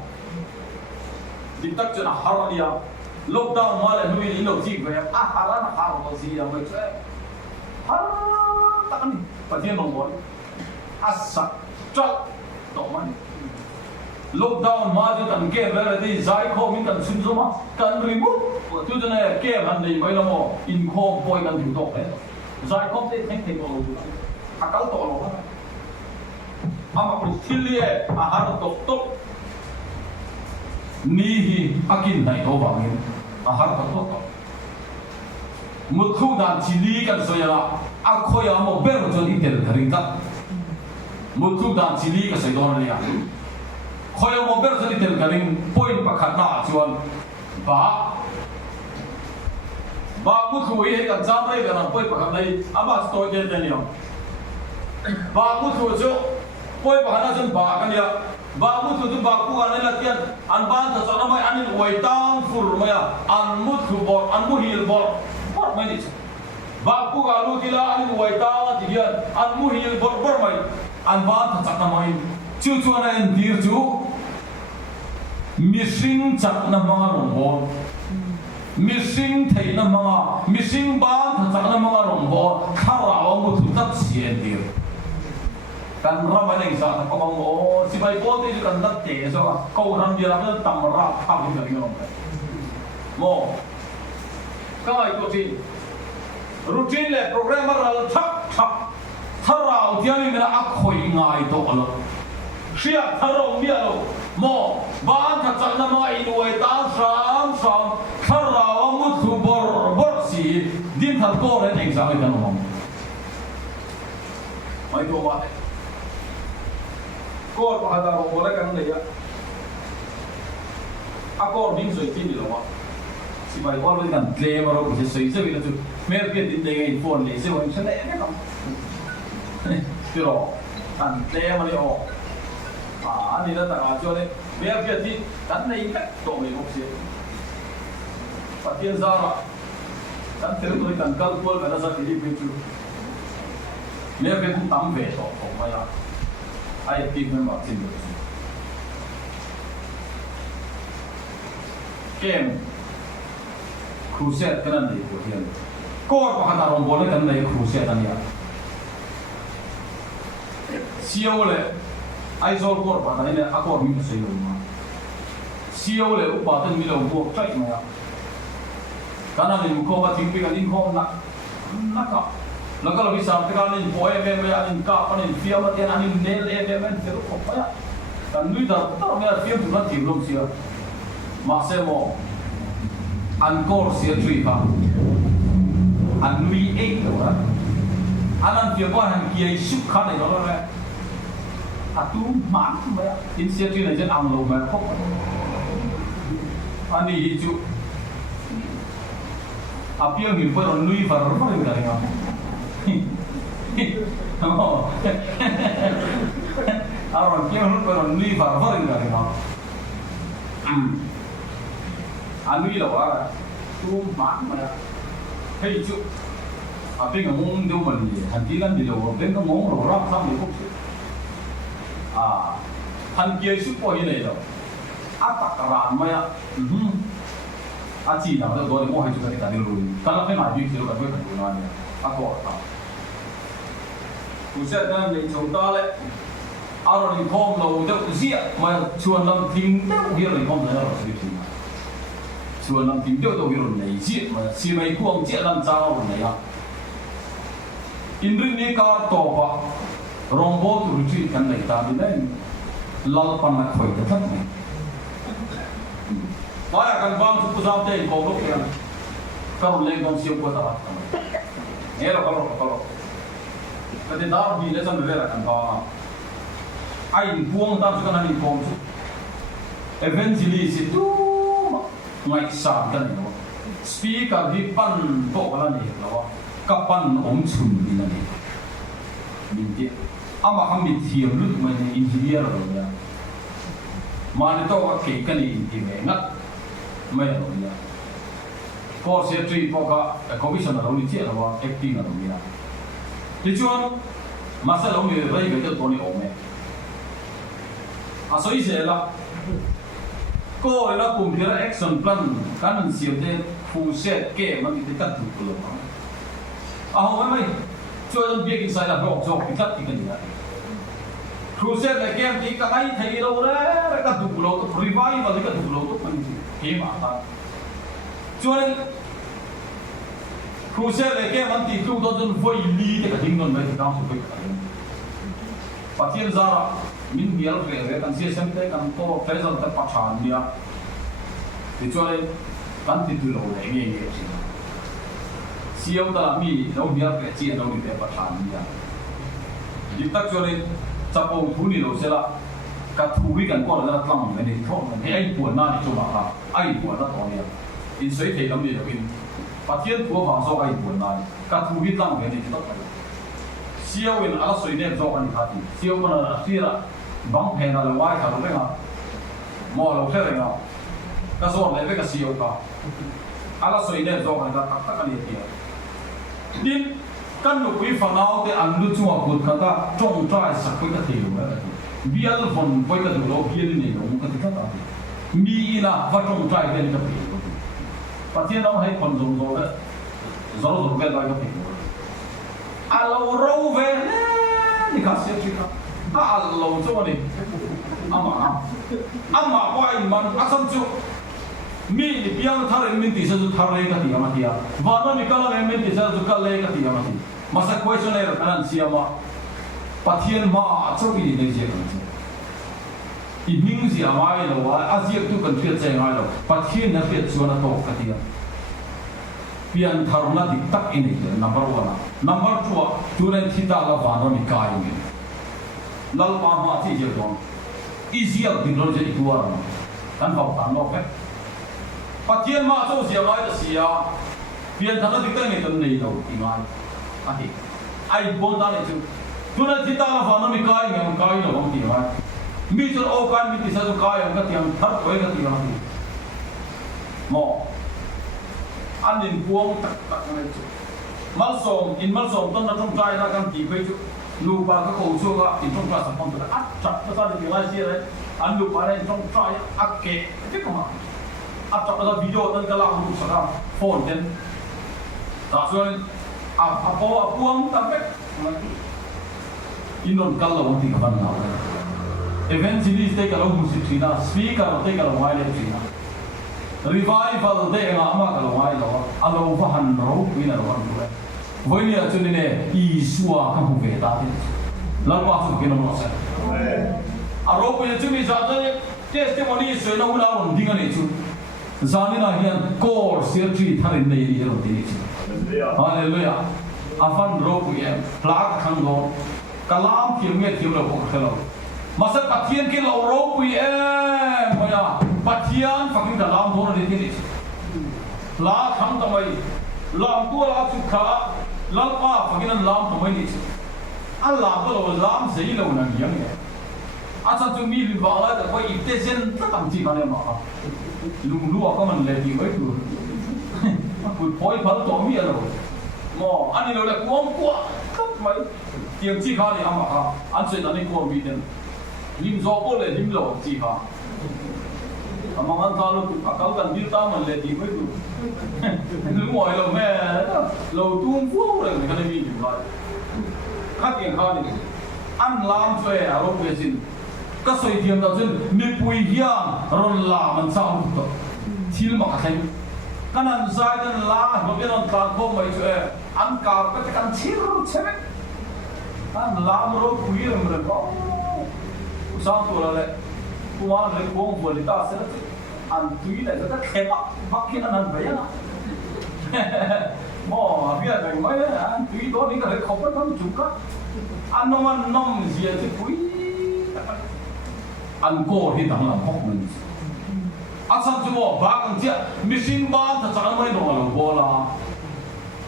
diktak chana haradia lockdown ma le nui ni lo ji ve a haran har lo ji ya mai che har tan pathian bang bon asa chal to man lockdown ma ju kan ke le ti zai kho min kan sun zoma kan remove tu jane ke han nei mai lo mo in kho poi kan thu to zai kho te thek thek lo akal to lo ama pri thilie a har to to ni hi akin nai to wangin a har to to mut khu dan chili kan so ya a khoya mo ber jo ni tel dharing ta mut khu dan chili ka sai don le ya khoya mo ber jo ni tel dharing point pakhat na chuan ba mut khu hi kan jam re ga point pakhat nei ama sto je te ni ba mut khu jo poi bahana jun ba kan ya ba mut khu ba ku an la tian an ban ta chana mai an wai tang fur maya an mut khu bor an mu hil bor bor mai ni ba ku ga lu tila an wai tang ti hian an mu hil bor bor mai an ban ta chana mai chu chu na en dir chu missing chak na ma rong bor missing thei na ma missing ban ta chak na ma rong bor khara wa mu thu tat sien dir kan rama nei sa ko bang o si bai po ti kan dat te so ko ram dia ram tam ra pha ni ga ngom mo ka ai ko ti routine le programmer al thak thak tharau tiang ni na ak khoi ngai to alo sia tharau mi alo mo ban tha chal na ma i nuai ta sam sam tharau mu thu bor bor si din thar ko re nei sa ga ngom mai to ba ko pa hada ro bola kan le ya ako ning soi tin lo wa si bai wa le kan tle ma ro ko soi se vi la tu mer ke din de ngai phone le se wa se le ne kam pero kan tle ma le o ani la ta ga jo le mer ke ti kan nei ka to me ko se patien zara kan ter to kan kal pol ka sa ti bi tu mer ke tu tam ve to ko ma ya ai tin men bảo tin được kem crusade cái này của hiền có có hàng nào muốn cái này crusade anh ya siêu lệ ai rồi có bạn này là có mình xây dựng mà siêu lệ úp bảo tên mình là buộc chạy mà ya cái này mình có cái tiếng cái linh hồn nặng cảแล้วก็เราพิสารการนี่พอเอ็มอันนี้กับอันนี้ฟิล์มอันนี้เนลเอ็มเสร็จแล้วผมไปอ่ะแต่นุ้ยแต่ต้องมีฟิล์มตัวนั้นทีมลงเสียมาเสมออันกอร์เสียจุยป่ะอันนุ้ยเอ็กตัวนั้นอันนั้นฟิล์มว่าหันเกียร์ชุกขันอะไรนั่นแหละอัดตู้หมันไปอ่ะอินเสียจุยไหนจะอังลงมาพบอันนี้จุอาเปียงหินไปเรานุ้ยฝันรู้อะไรกันเนี่ยorang kira lu kalau ni farfar enggak ni nak, anu ini lah, tu mak mana, hei cu, Api ngomong dia mana ni, hantilan di luar, ben ngomong orang sama ni kok. Hantiai supaya ini dah. Apa keran maya? Aci nama tu dua mau hidup kita ni dulu. Kalau kena naik kita kan boleh kenal ni. Aku apa? Pusat dan ni contoh le. Orang ni kom lo tu siap, maya cuan lam ting tu dia ni kom dah harus sih. Cuan lam ting tu dia ni siap, maya si mai kuang siap lam cakap ni ya. Indri ni kar topa rombo tu ruci kan lagi tadi ni lal panak koi tu kan ni. Maya kan bang tu pusat tu kau tu kan kalau lengkong siap buat apa kan. Kalau kata dah bila sana bela kan kau ai buang tak suka nani kau tu eventually situ ngai sah kan ni. Speaker di pan tu kan ni lawa. Kapan chun ni nanti, minta, ama kami tiap lut mana engineer orang ya, mana tu orang kekan ni ingat, mana orang ya, kau secretary poka commissioner orang ni cakap orang acting orang ya, tujuan masalah orang ni rai betul tu ni orang, asal ini lah, kau adalah pembela action plan kan siapa full set ke mana kita tu kalau mai cuaca biar kita dah berok kita ikan dia. Khususnya lagi yang kita kai thai lo lah, mereka tu pulau tu revive mereka tu pulau tu macam game apa. Cuaca khususnya lagi yang nanti tu tu voi li dekat tinggal mereka dah sampai ke sana. Pasien Zara min biar kerja kan siapa sampai kan to freezer tu pacaran dia. Cuaca nanti tu lo lagi ni. Siapa tak mi, lalu biar kecil lalu dia bertahan dia. Jika curi capung thuni lalu sila kathui kan kau ada telang ni thon ni ai buat nani cuma ha, ai buat nak tahu dia. In sui thei lam dia lagi. Pasien tua bangsa ai buat nani, kathui telang ni kita tahu. Siapa yang alas sui ni jauh kan hati. Siapa mana sila bang pena lewai kalau mereka mau lalu mereka. Kasih mereka siapa. Alas sui ni jauh kan tak dia. Din kan lu kui fanau te andu cuma kut kata trong trai sakoi ka thilu ba bial von poi ka dulo bial ni no ka tikata mi ina va trong trai den ka thilu patien nau hai kon zong zo da zo ka da ka thilu alo ro ve ni ka sia chika alo zo ni ama wai man asam chu mi ni biang thar min ti sa tu thar le ka ti ama tia va no ni kala min ti sa tu kala le ka ti ama ti masa questionnaire kanan siama pathian ma chau ni nei je kan i ming si amai lo wa aziak tu kan thiat che ngai lo pathian na thiat chuan to ka ti pian thar na dik tak in ni number 1 number 2 turen thita la va no ni kai ni lal pa ma ti je don easier di lo je ituar kan ba ta no pe pathian ma so sia ngai da sia pian thana dik tak ni tan nei lo i ngai ahi ai bon da ni chu turen thita la va no mi kai lo bang ti ngai mi chu o kan mi ti sa tu kai ka tiang thar koi ka ti ngai mo anin buang tak ngai chu mal som ton na trong trai na kan ti phei chu lu ba ka ko chu ga in trong trai sa pon ta chap ta sa ni lai sia re an lu ba re trong trai ke ti ko ma chap ta video tan ka la lu sa ka phone den ta chuan po buang ta pe inon kal lo ti ka ban na eventually te ka lo mu si thina speaker te ka lo mai le thina revival te nga ama ka lo mai lo alo va han ro ina ro an ro voi ni a chu ni ne I suwa ka hu ve ta te la pa su ke no mo sa a ro pe chu mi za te testimony so na ula ron ding ani chu zani na hian core circuit tharin nei ri ro ti ni chu hallelujah afan ro pu ye plak khang go kalam kim nge kim lo ko khelo masa pathian ke lo ro pu ye moya pathian fakin kalam thon ri ti ni la kham ta mai lam tu la chu kha lam pa fakin lam ta mai ni Allah ko lo lam sei lo na yang ye asa chu mi li ba la da ko I te sen ta tam chi ka ne ma lu ko man le ti mai tu ku poi phal to mi lo mò anh đi là cuống quá tất mấy tiếng chi khá thì ăn mà anh sẽ anh đi cuống bị đến lim gió bố lên lim lỗ chi khá mà anh ta lúc cả các gần biết ta mình lên thì mới đủ lúc ngoài là mẹ lầu tung phú rồi người ta đi nhìn lại khác tiếng khá thì anh làm về à lúc về xin các sợi thiềm đầu xin mi bùi hiang rồi làm anh sao được thiếu mà cái cái này sai nên là nó biết ông ta không mấy chuyện anh cả cái anh thiếu chứ anh làm rồi bùi rồi mình có sao tôi là qua lấy cuốn vừa lấy ta sẽ anh túi này rất khép bắt khi anh vậy á mò bây giờ mấy anh túi đó đi cái không có nắm chụp á anh nông gì thì túi anh cô thì thằng làm hốc mình anh sang chú mò bác anh chị missing ban thật chẳng mấy đồ là bola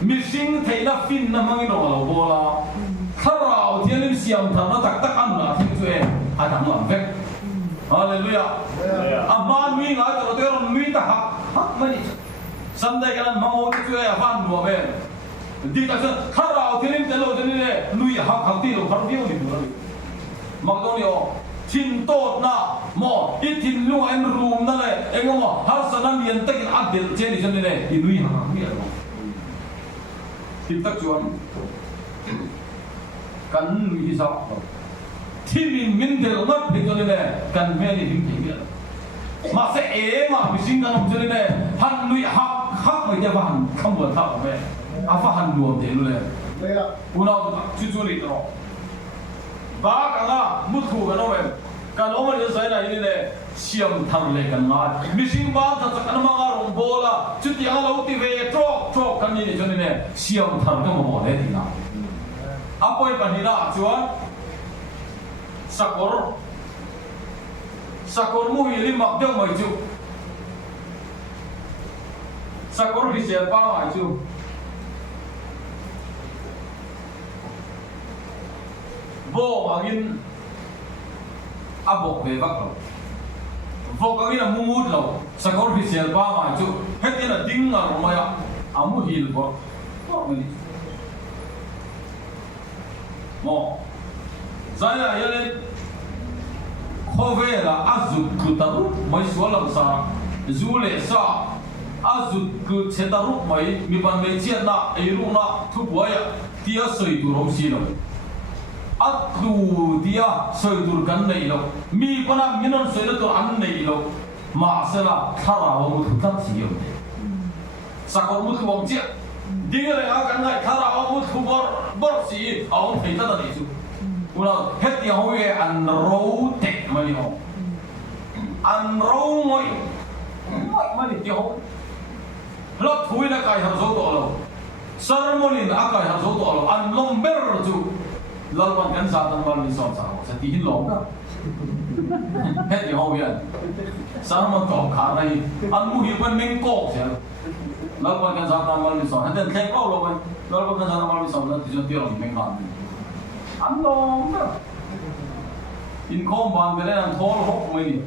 missing thấy nó fin nó mấy đồ là bola thà rào thiên linh xiêm thằng nó tắc anh là thiên chú em anh thằng làm vét Hallelujah. Aman mi ngai to te mi ta hak mani. Sunday kan mango tu ya van lo be. Di ta se khara thilim te lo te ne lui hak ti lo khar dio ni lo. Magdonio tin to na mo itin lu en room na le engo har sanan yen takin adil che ni chen ne i lui hak mi lo. Tin tak chuan kan lui saที่มินเดิลมัดเป็นตัวเนี่ยกันแม่นี่ถึงถึงเนี่ยมาเสียมาไปสิ่งกันผมจะเนี่ยฮันลุยฮักไม่ได้ฟังคำว่าท่าแม่อาฟ้าฮันรวมเดี๋ยวเลยอุณาจู่ๆเลยตัวบ้ากันละมุดคู่กันเอาไว้กันเอามาจะใส่ไหนนี่เนี่ยเชี่ยมทำเลยกันมามิสิ่งบ้านถ้าจะกันมาการงโบละจุดที่เราตีเวทโจกกันนี่จนเนี่ยเชี่ยมทำก็มาหมดเลยทีน่ะอาไปปัญหาจวนsakor mu ili mak deu mai chu sakor bi se pa mai chu bo angin abok ve vak lo vok angin mu mut lo sakor bi se pa mai chu het ina ding ngar ma ya amu hil bo mo zaya yale khove la azut kutaru mai sualam sa zule sa azut ku chetaru mai mi ban me chian na eru na thu boya tia soi tu rom si lo atlu dia soi tur kan nei lo mi pana minon soi na to an nei lo ma sala thara wa mu thu tat si yo sakor mu thu bom chia dingere a kan ngai thara wa mu thu bor si aum thei ta da ni chu Una hết tiếng hôi ăn rau tệ mà đi học ăn rau ngồi mà đi tiếng hôi lót thui là cái hàng số tổ lo ceremony là cái hàng số tổ lo ăn lông bер chú lót bằng cái sao tăng bằng đi sòng sao sẽ tí hin lông đó hết tiếng hôi ăn sao mà tổ khá này ăn mua hiệp bên mình cổ sẽ lót bằng cái sao tăng bằng đi sòng hết tiền thay câu rồi lót bằng cái sao tăng bằng đi sòng là thì cho tiền mình ăn anh lông đó in không bàn về đây là thô hốc mình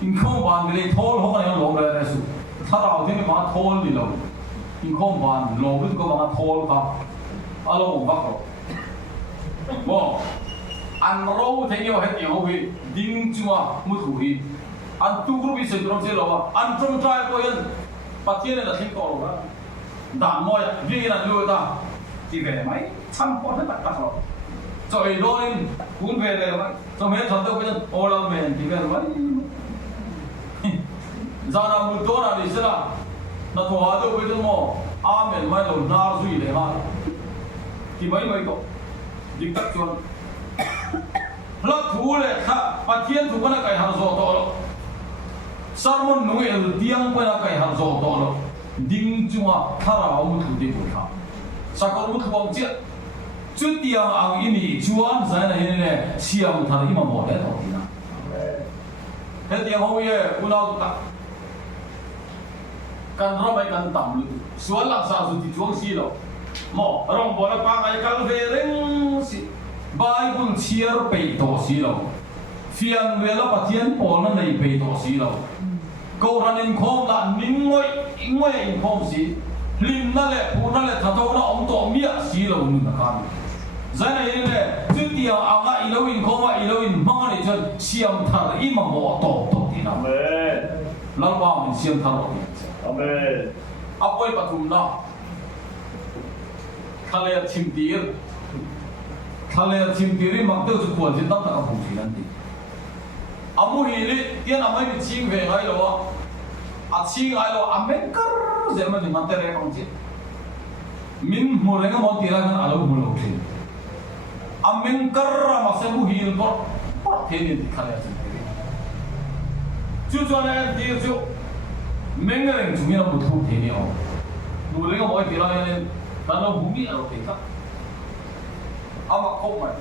in không bàn về đây thô hốc này nó lông đây là sựถ้าเราที่ไม่มาทอลนี่เราอินคอมบานลงขึ้นก็มาทอลครับอารมณ์บักเราบ่อันเราเที่ยวเห็นอย่างเขาพี่ดิ้งจัวมุดหุยอันตุกรุบิเสกตรงเสียเราว่าอันตรงใจก็ยังปัจเจกเนี่ยทิ้งก่อนเราด่านมวยวิ่งนั่นเลยตาที่เวรไหมช่างพอให้ตัดกัดเราจอยโดนคุณเวรเลยไหมสมัยทำตัวเป็นโอลาเมนที่เวรไหมZana mudona ni sila na tuwado ko ito mo amen may lo narzu ile ha ki mai ko diktak chon la thule kha pathian thu kana kai har zo to lo sarmon nu el diang pa na kai har zo to lo ding chunga thara mu thu de ko tha sakor mu thu bom chia chu tiang ang ini chuan zana ne siam thar hi ma mo le to na he tiang ho ye una ta kan ramai kan tam lu sual laksa su ti chuang si lo mo rong bola pa kai kal ve reng si bible chiar pe to si lo fian vela pathian pol na nei pe to si lo ko ranin khom la ning ngoi in khom si lim na le pu na le thato na om to mia si lo nu na kan zana in le chu ti anga iloin khoma iloin ma ni chon siam thar I ma mo to ti na Amen. lang ba min siam thar o Amen. apoi pathum na khale chim tir khale chim tiri mak te chu khol jin tam ta ka bu thi nan ti amu hi li tian amai ni ching ve ngai lo a ching ai lo amen kar ze ma ni man te re kong chi min mo re nga mon ti ra kan alo mo lo thi amen kar ma se bu hi lo por the ni khale chim tiri chu chu na ti chu meng reng chu ni na bu thu the ni o nu re nga mo ti ra ne ta lo bu mi alo te ka ama khop mai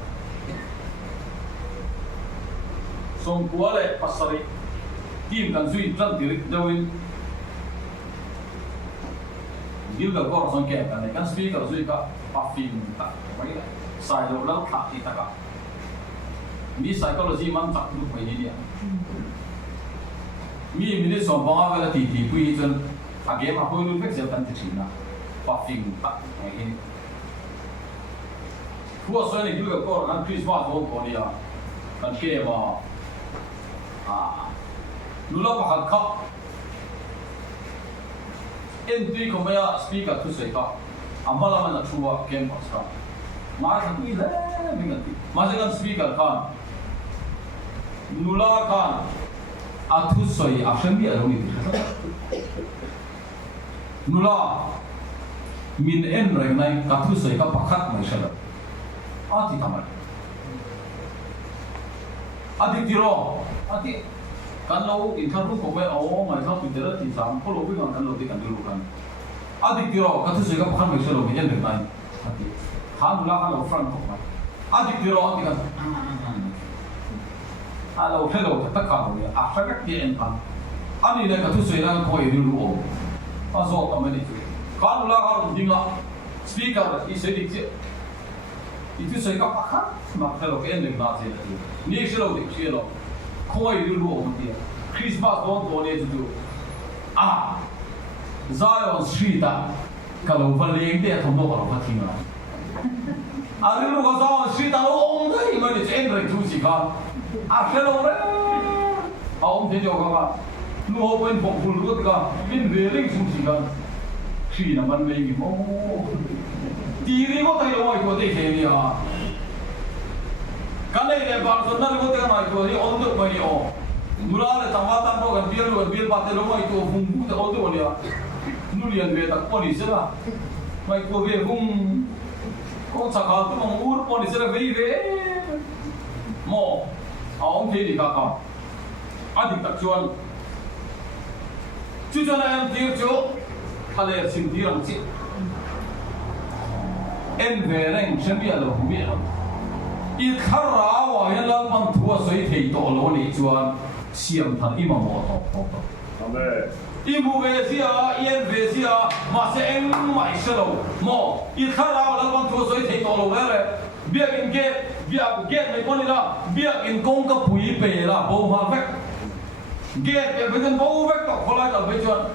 song kuwa le pasari team kan sui tran dirik dawin gilga ko song ke kan speaker sui ka pafim ta mai la sai lo lau tha ti ta ka mi psychology man tak lu mai ni dia mi minute song ba ga ti ti pui chen a game a pui lu fek sel kan ti china pafim ta mai ni kuwa so ni gilga ko nan Christmas ko ni ya kan ke ba lula pahat kha entry ko maya speaker tu sei ka amala mana chuwa campus ka ma kan ni le mingati ma se kan speaker kan lula kan athu sei action bi alo ni lula min en reng nai ka thu sei ka pakhat mai sala ati tamai ati tiro ati kan lo in thar ko me o mai sa pi dera ti sam ko lo bi kan lo ti kan lu kan adi tiro ka thu se ka phan mai selo me yen le nai ati han la ka lo front ko mai adi tiro ati kan alo hello ta ka lo ya a sa ka ti en pan ani le ka thu se la ko e lu o a zo ka me ni kan la ka lo dinga speaker i se di ti itu se ka pakha ma hello ke en le na se ni se lo di se lo koi lu o dia Christmas don to ne tu Zion Street kalau valeng dia thom do ko ka thi ma lu ko Zion Street ong dai ma ni chen re tu si ka hello re ong the jo ka lu ho pen bok bul ru ka min ve ring su si ka thi na man me gi mo ti ri ko tai lo ko de ke ni kan le ba so na lo te na ko ni on do ba ni o mura le tamata ko gan bil ba te lo mai to bung bu te o do ni nu lian ve ta ko ni se la mai ko ve bung ko sa ka tu mong ur ko ni se la ve ve mo a on the ni ka ka adi tak chuan chu chuan am tir chu khale sim dirang chi en ve reng chen bi alo mi alo I khara wa yan la man thua soi thei to lo ni chuan siam than I ma mo to Amen. I mu ve sia yen ve sia ma se eng mai se lo mo I khara wa la man thua soi thei to lo le bia in get mai kon la bia in kong ka pui pe la bo ha vek get be ben bo vek to khola ka be chuan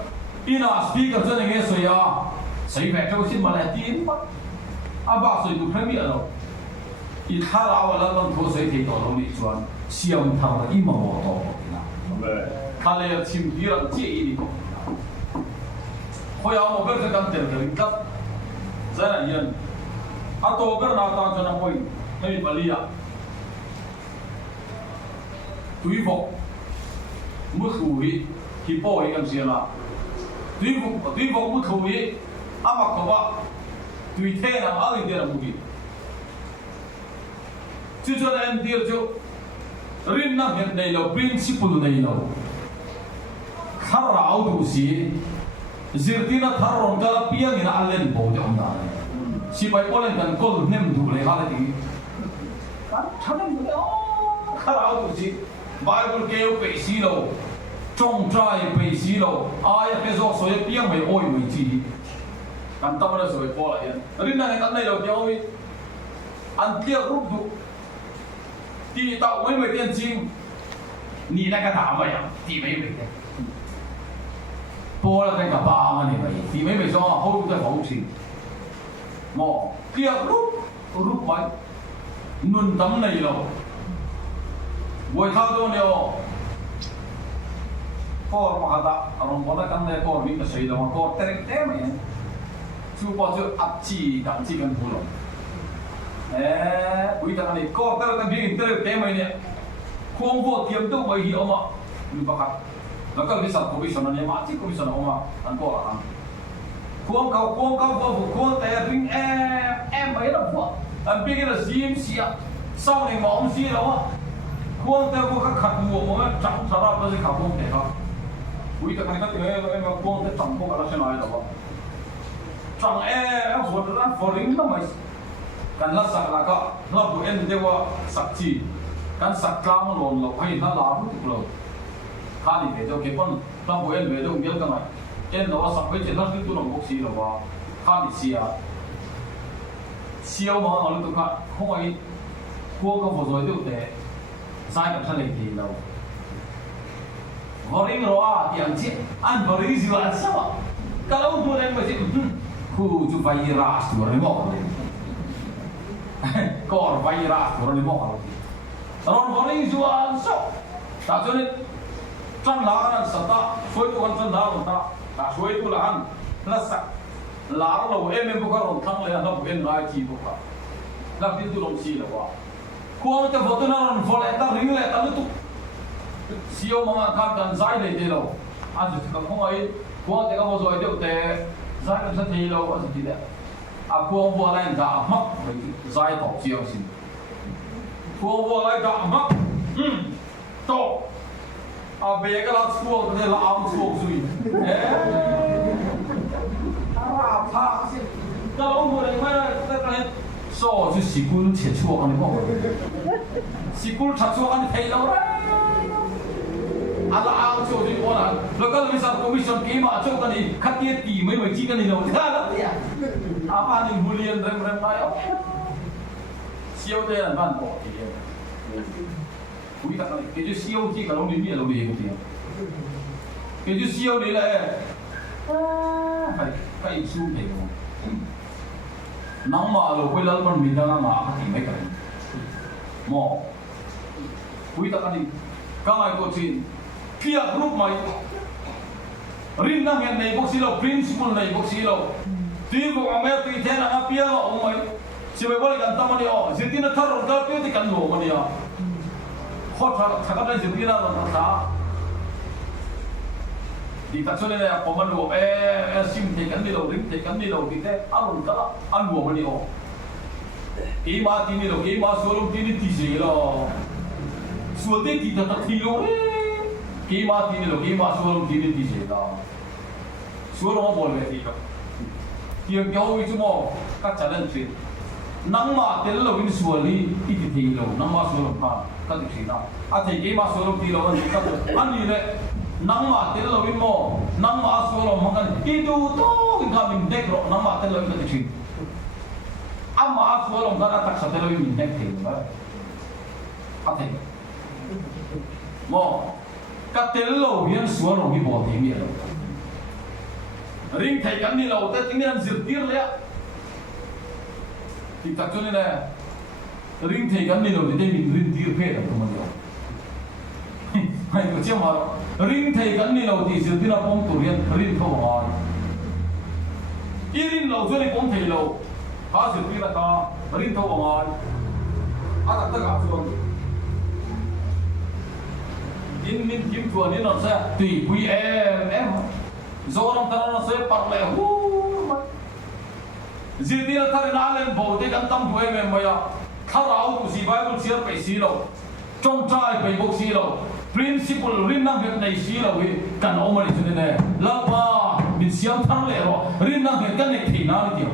ina speaker chen nge so ya sai ve to sin ma la tin pa aba soi tu khami alo I khara wa la man thua soi thei to lo ni chuan siam thang I ma mo to na Amen. khale chim dirang chi I ni ko khoya mo ber kan tel tel ka zara yan ato ber na ta jana koi hei balia tui vo mu khui ki po I kan sia la tui vo mu khui ama ko ba tui the na a ri de mu ki chu chu na em dir chu rin na het nei lo principle nei lo khara au du si zirtina tharon ka piang ina allen bo de om na si bai polen kan kol nem du le ha ti kan thanem du o khara au du si bible ke o pe si lo chong trai pe si lo ai ke zo so ye piang mai oi mai chi kan ta ma so ko la yan rin na kan nei lo piang oi an tia rup du ti ta wei wei tian jing 你那个打嘛呀，地没没的。Paul cái cả ba anh này thì mấy cho hôi cái phóng xì mò kia rút máy nun tấm này rồi buổi thao đâu neo Paul mà hạt orang Paul kan này Paul bị cái gì đâu mà Paul tereng tereng này chú bao giờ áp chi đẳng chiกันpulau buổi thằng này Paul tereng kan bikin tereng tereng này không vô tiêm đâu mà hiểu mà lu bakatแล้วก็วิสัยkomisionerเนี่ยมาที่ komisioner ออกมาอันก็อันควงเขาควงแต่ริงไปแล้วพวกอันเป็นกันซีมเสียเศร้าในหมองซีแล้วอ่ะควงแต่พวกเขาขัดหัวมันจังสารพัดเลยขับควงแต่เขาอุ้ยแต่กันก็เอ้ยมาควงแต่จังพวกอะไรเช่นไรแล้ววะจังฝนนั้นฝนริงทำไมกันลักษณะก็เราดูเดียวว่าสักทีกันสักกลางหล่นเราให้น่ารักทุกเลยข้าดีเดี๋ยวเก็บป้อนเราบุเอ็นเดี๋ยวเบี้ยกันไหมเราว่าสักเวทีนั่นคือตัวหนุ่มพวกสีเราว่าข้าดีเสียวมาเราตัวข้าเขาไอ้พวกเขาฝนเดี๋ยวแต่สายกับทะเลทีเราบริงรัวอย่างเช่นอันบริงสิวันสวะก็เราตัวนั้นไม่ใช่คู่จูไวรัสตัวนี้บอกเลยก็ไวรัสตัวนี้บอกเลยเราบริงสิวันสวะแต่จนจันลานันสตาช่วยตัวจันลาหลงตาแต่ช่วยตัวละอันละสักลาเราเอ็มพวกเราทั้งเลยเราเป็นรายทีพวกเราแล้วที่ตัวลงสีแล้วว่าควงจะฝนนั้นฝนแรงตั้งริงเลยตั้งตุกเสียวมาการกันใจเลยเดียวอันสุดท้ายเขาไอ้ควงจะก็มาสวยเดียวแต่ใจกันสักทีเราอันสุดท้ายอ่ะควงบัวอะไรด่ามักใจตกเสียวสิควงบัวอะไรด่ามักโตอาเบกลาสควงเนี่ยลาอังสวงสุยราพาสิก็เราหมดเลยไม่ได้แต่เนี่ยโซ่จะสิกุลเฉียดชั่วกันนี่พวกสิกุลชัดชั่วกันไทยเราเลยอะไรอังสวงสุยคนนั้นแล้วก็มีสัตว์komisyonกี่มาโชว์กันนี่ขัดเยียตีไม่ไหวจีกันนี่เราได้แล้วเนี่ยapa nih bulian rem ayo siêu đây là văn bỏ thì quý thật này cái chữ siêu chỉ cả lâu đến bây giờ lâu đi một tiếng cái chữ siêu đấy là phải siêu thế không nắng mà rồi quay lăn con mình đang mà thì mấy cái mò quý thật này các ngài có chuyện kia group mày rin năng hiện này bác sĩ lâu principal này bác sĩ lâu tuy có ông em tuy thế là ngáp bia ông mày chỉ phải gọi gần tâm mà đi ó chỉ tin là thằng rồi tao thì cần đồ mà đi ó khó chắc cái này chỉ tin là nó sao thì ta cho nên là có mình đồ sim thì cần đi đâu ring thì cần đi đâu thì thế ăn rồi ta ăn đồ mà đi ó cái mà tin đi đâu cái mà số lượng tin thì gì lo số tiền thì ta thì lo cái mà tin đi đâu cái mà số lượng tin thì gì lo số lượng bao nhiêu thì lo tiếng nhau với chúng mò các cha lên chuyện nắng mà tên là vinh xuân đi ít thì lâu nắng mà xuân lắm các thứ gì nào thì cái mà xuân lắm thì lâu anh đi đấy nắng mà tên là vinh mò nắng mà xuân lắm mà cái ít tu cái mình đẹp rồi nắng mà tên là vinh cái gì mà xuân lắm cái ta tên là vinh mình đẹp thì vậy thì mò cái tên là vinh xuân lắm cái bộ thì nhiều ring thầy cắn đi lâu tới tiếng nên diệt tiết đấy thì thật cho nên là ring thầy cắn đi lâu thì đây mình ring tiết phê là không bao giờ hay có chiếc mà ring thầy cắn đi lâu thì diệt tiết là bông tủ riêng ring không hỏi ring lâu cho nên bông thầy lâu phá diệt tiết là ta ring không hỏi tất cả luôn in min kiếm chùa nên nó sẽ tùy quý em do orang terang saya parle jadi là thằng nào lên bộ thì cần tâm huệ mình bây giờ thằng nào cũng si Bible si phải si lâu trong trai phải bốc si lâu principle rin năng việc này si lâu cái cần ông ấy cho nên này là ba mình siam thằng lẽ rồi rin năng việc cái này thì nào đi tiểu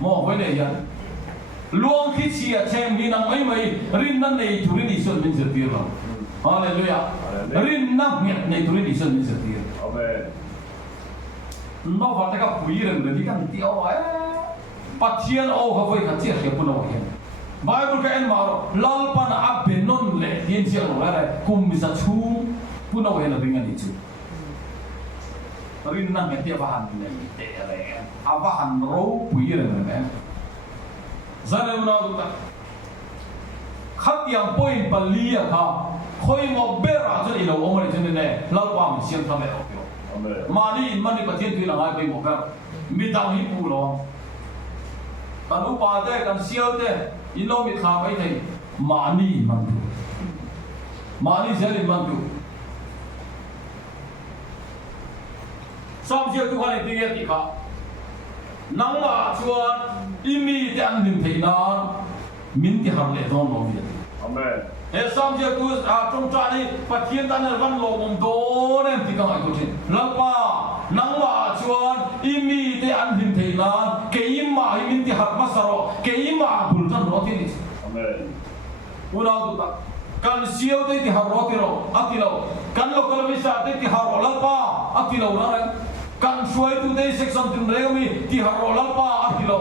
mò với này vậy luang khi chia xem rin năng mấy rin năng này chủ rin đi xuân mình sẽ tiền rồi Hallelujah rin năng việc này chủ rin đi xuân mình sẽ tiền nó vào cái quỷ rừng rồi đi cái tiêu ấy bắt chiên ô họ phải khát chiên cái bún ô hiện Bible cái anh mà lalpan áp bên non lệ thiên chiên rồi này cùng bisa chung bún ô hiện là bên anh đi chung rin nang heti avahan ne te ale avahan ro pui le ne zane una ta khat yang point palia kha khoi mo bera chu ilo omari chu ne lau pa mi siam tham le Amen. mani in mani pathian tu na ngai pe mo ka mi dang hi pu lo kan upa te kan sial te ino mi kha pai thei mani man tu mani sel man tu sam sial tu khani ti ti kha nang ma chuan imi te an nim thei na min ti har le don lo mi Amen. he sam sial tu trong tra ni pathian tan van lo mom do nem ti ka ai ko thin lapa nang ma chuan imi te an nim thei na ke ima hi min ti har ma saro ke ima bul tan ro ti ni Amen. una tu ta kan sial te ti har ro ti ro atilo kan lo kala mi sa te ti har ro lapa atilo na kan suai tu dei section tin remi ti har ro lapa atilo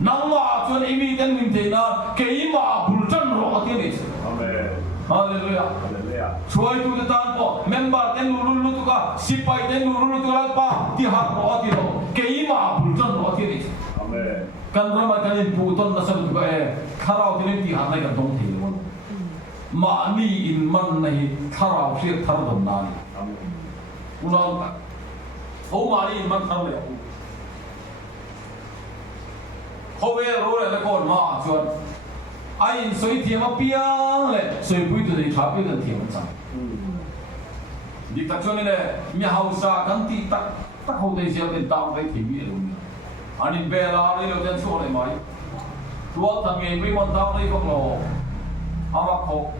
nang ma chuan imi ten min thei na ke ima bul tan ro ti ni Amen. hallelujah Hallelujah. Suai tu tan po member ten lulu tu ka sipai ten lulu tu alpa ti har ro ti ro ke ima bultan ro ti ni Amen. kan rama kan in puton na sab ka kharau tin ti har nai ka dong thi lo ma ni in man nei kharau sia thar dom na ni Amen. ulang ta ho ma ni in man thar le ho ve ro le ko ma chuan ai in soi ti ma piang le soi pui tu dei tha pi kan thi man chang đi tập cho nên là nhà hậu sa căn ti tắc tắc hậu tây siêu tiền tao cái thì biết luôn anh đi về là đi đầu tiên số này mấy tua thằng nghề mấy con tao đây không lo à mà khổ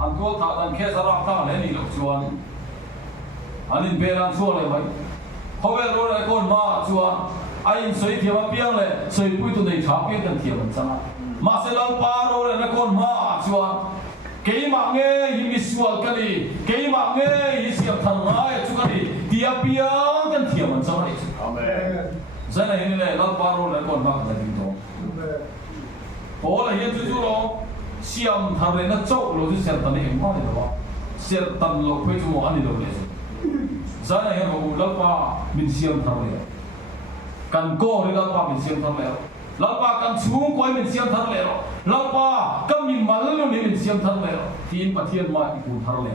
anh tua thằng anh kia sao tao lấy đi được chuan anh đi về là số này mấy hậu về rồi lại con mà chuan anh sấy thiệp mà piang này sấy bụi tụi này chả biết cần thiệp làm sao mà sẽ lâu ba rồi lại con mà chuan cái mà nghe hi misual cái gì cái mà nghe hi siam thằng ai chú cái gì tia piang kan thiam man sao này Amen. giờ này hình này lâu ba rồi lại còn mang cái gì đó bỏ là hiện chú lo siam thằng này nó chậu rồi chú siam thằng này em nói được không siam thằng lo quay chú anh đi đâu đấy giờ này hình lâu ba mình siam thằng này cần cô đi lâu ba mình siam thằng này lapa kan chung koi min siam thar le ro lapa kam min mal lo ni min siam thar le ro tin pathian ma ki ku thar le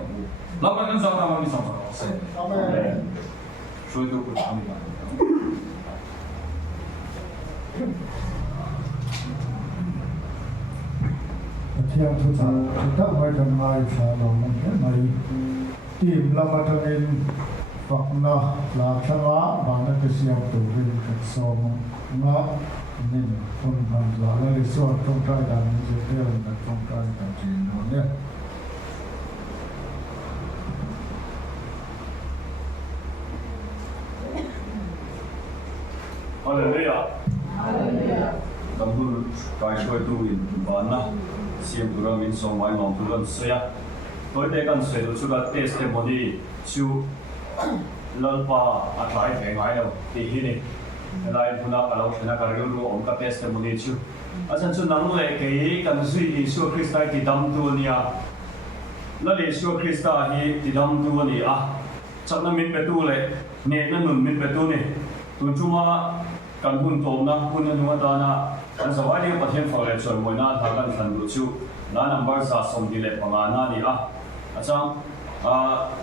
lapa kan sa ma mi sa ma Amen. soi do ku chami ba Thiam thu ta ta mai kan mai sa lo mon ke mai tim lama tangin fakna la thanga bana ke siam tu rin ka som nga nên không làm rõ là lý do trong trai đàn như thế là trong trai đàn chỉ nó nhé Hallelujah. Tam hul kai shoi tu in bana siam tu ram in song mai nom tu ran soya toi te kan soi tu chuka testimony chu lalpa atlai ve ngai lo ti hi ni lai puna ka lo thena ka ru om ka testimony chu asan chu nang le ke kan zui Yesu Christai ti dam tu nia la Yesu Christa hi ti dam tu ni a chapna min pe tu le ne na nun min pe tu ni tu chuma kan hun tom na hun nu ta na an zawai ni pathian fa le choi moi na tha kan than lu chu na number sa som di le panga na ni a achang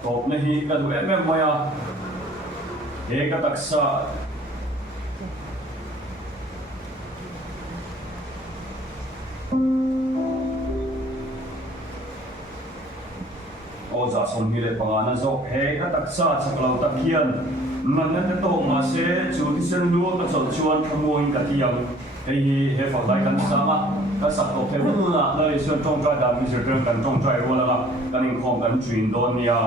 top na hi ka du em moya he ka taksa o za som hi le panga na zo he ka taksa chaklo takhian man na to ma se chu ti sen lu ka chon chuan thmoin ka tiang hei he fa lai kan sama ka sak to pe nu na le chuan tong trai da mi se kan tong trai ro la kan in khom kan chuin don nia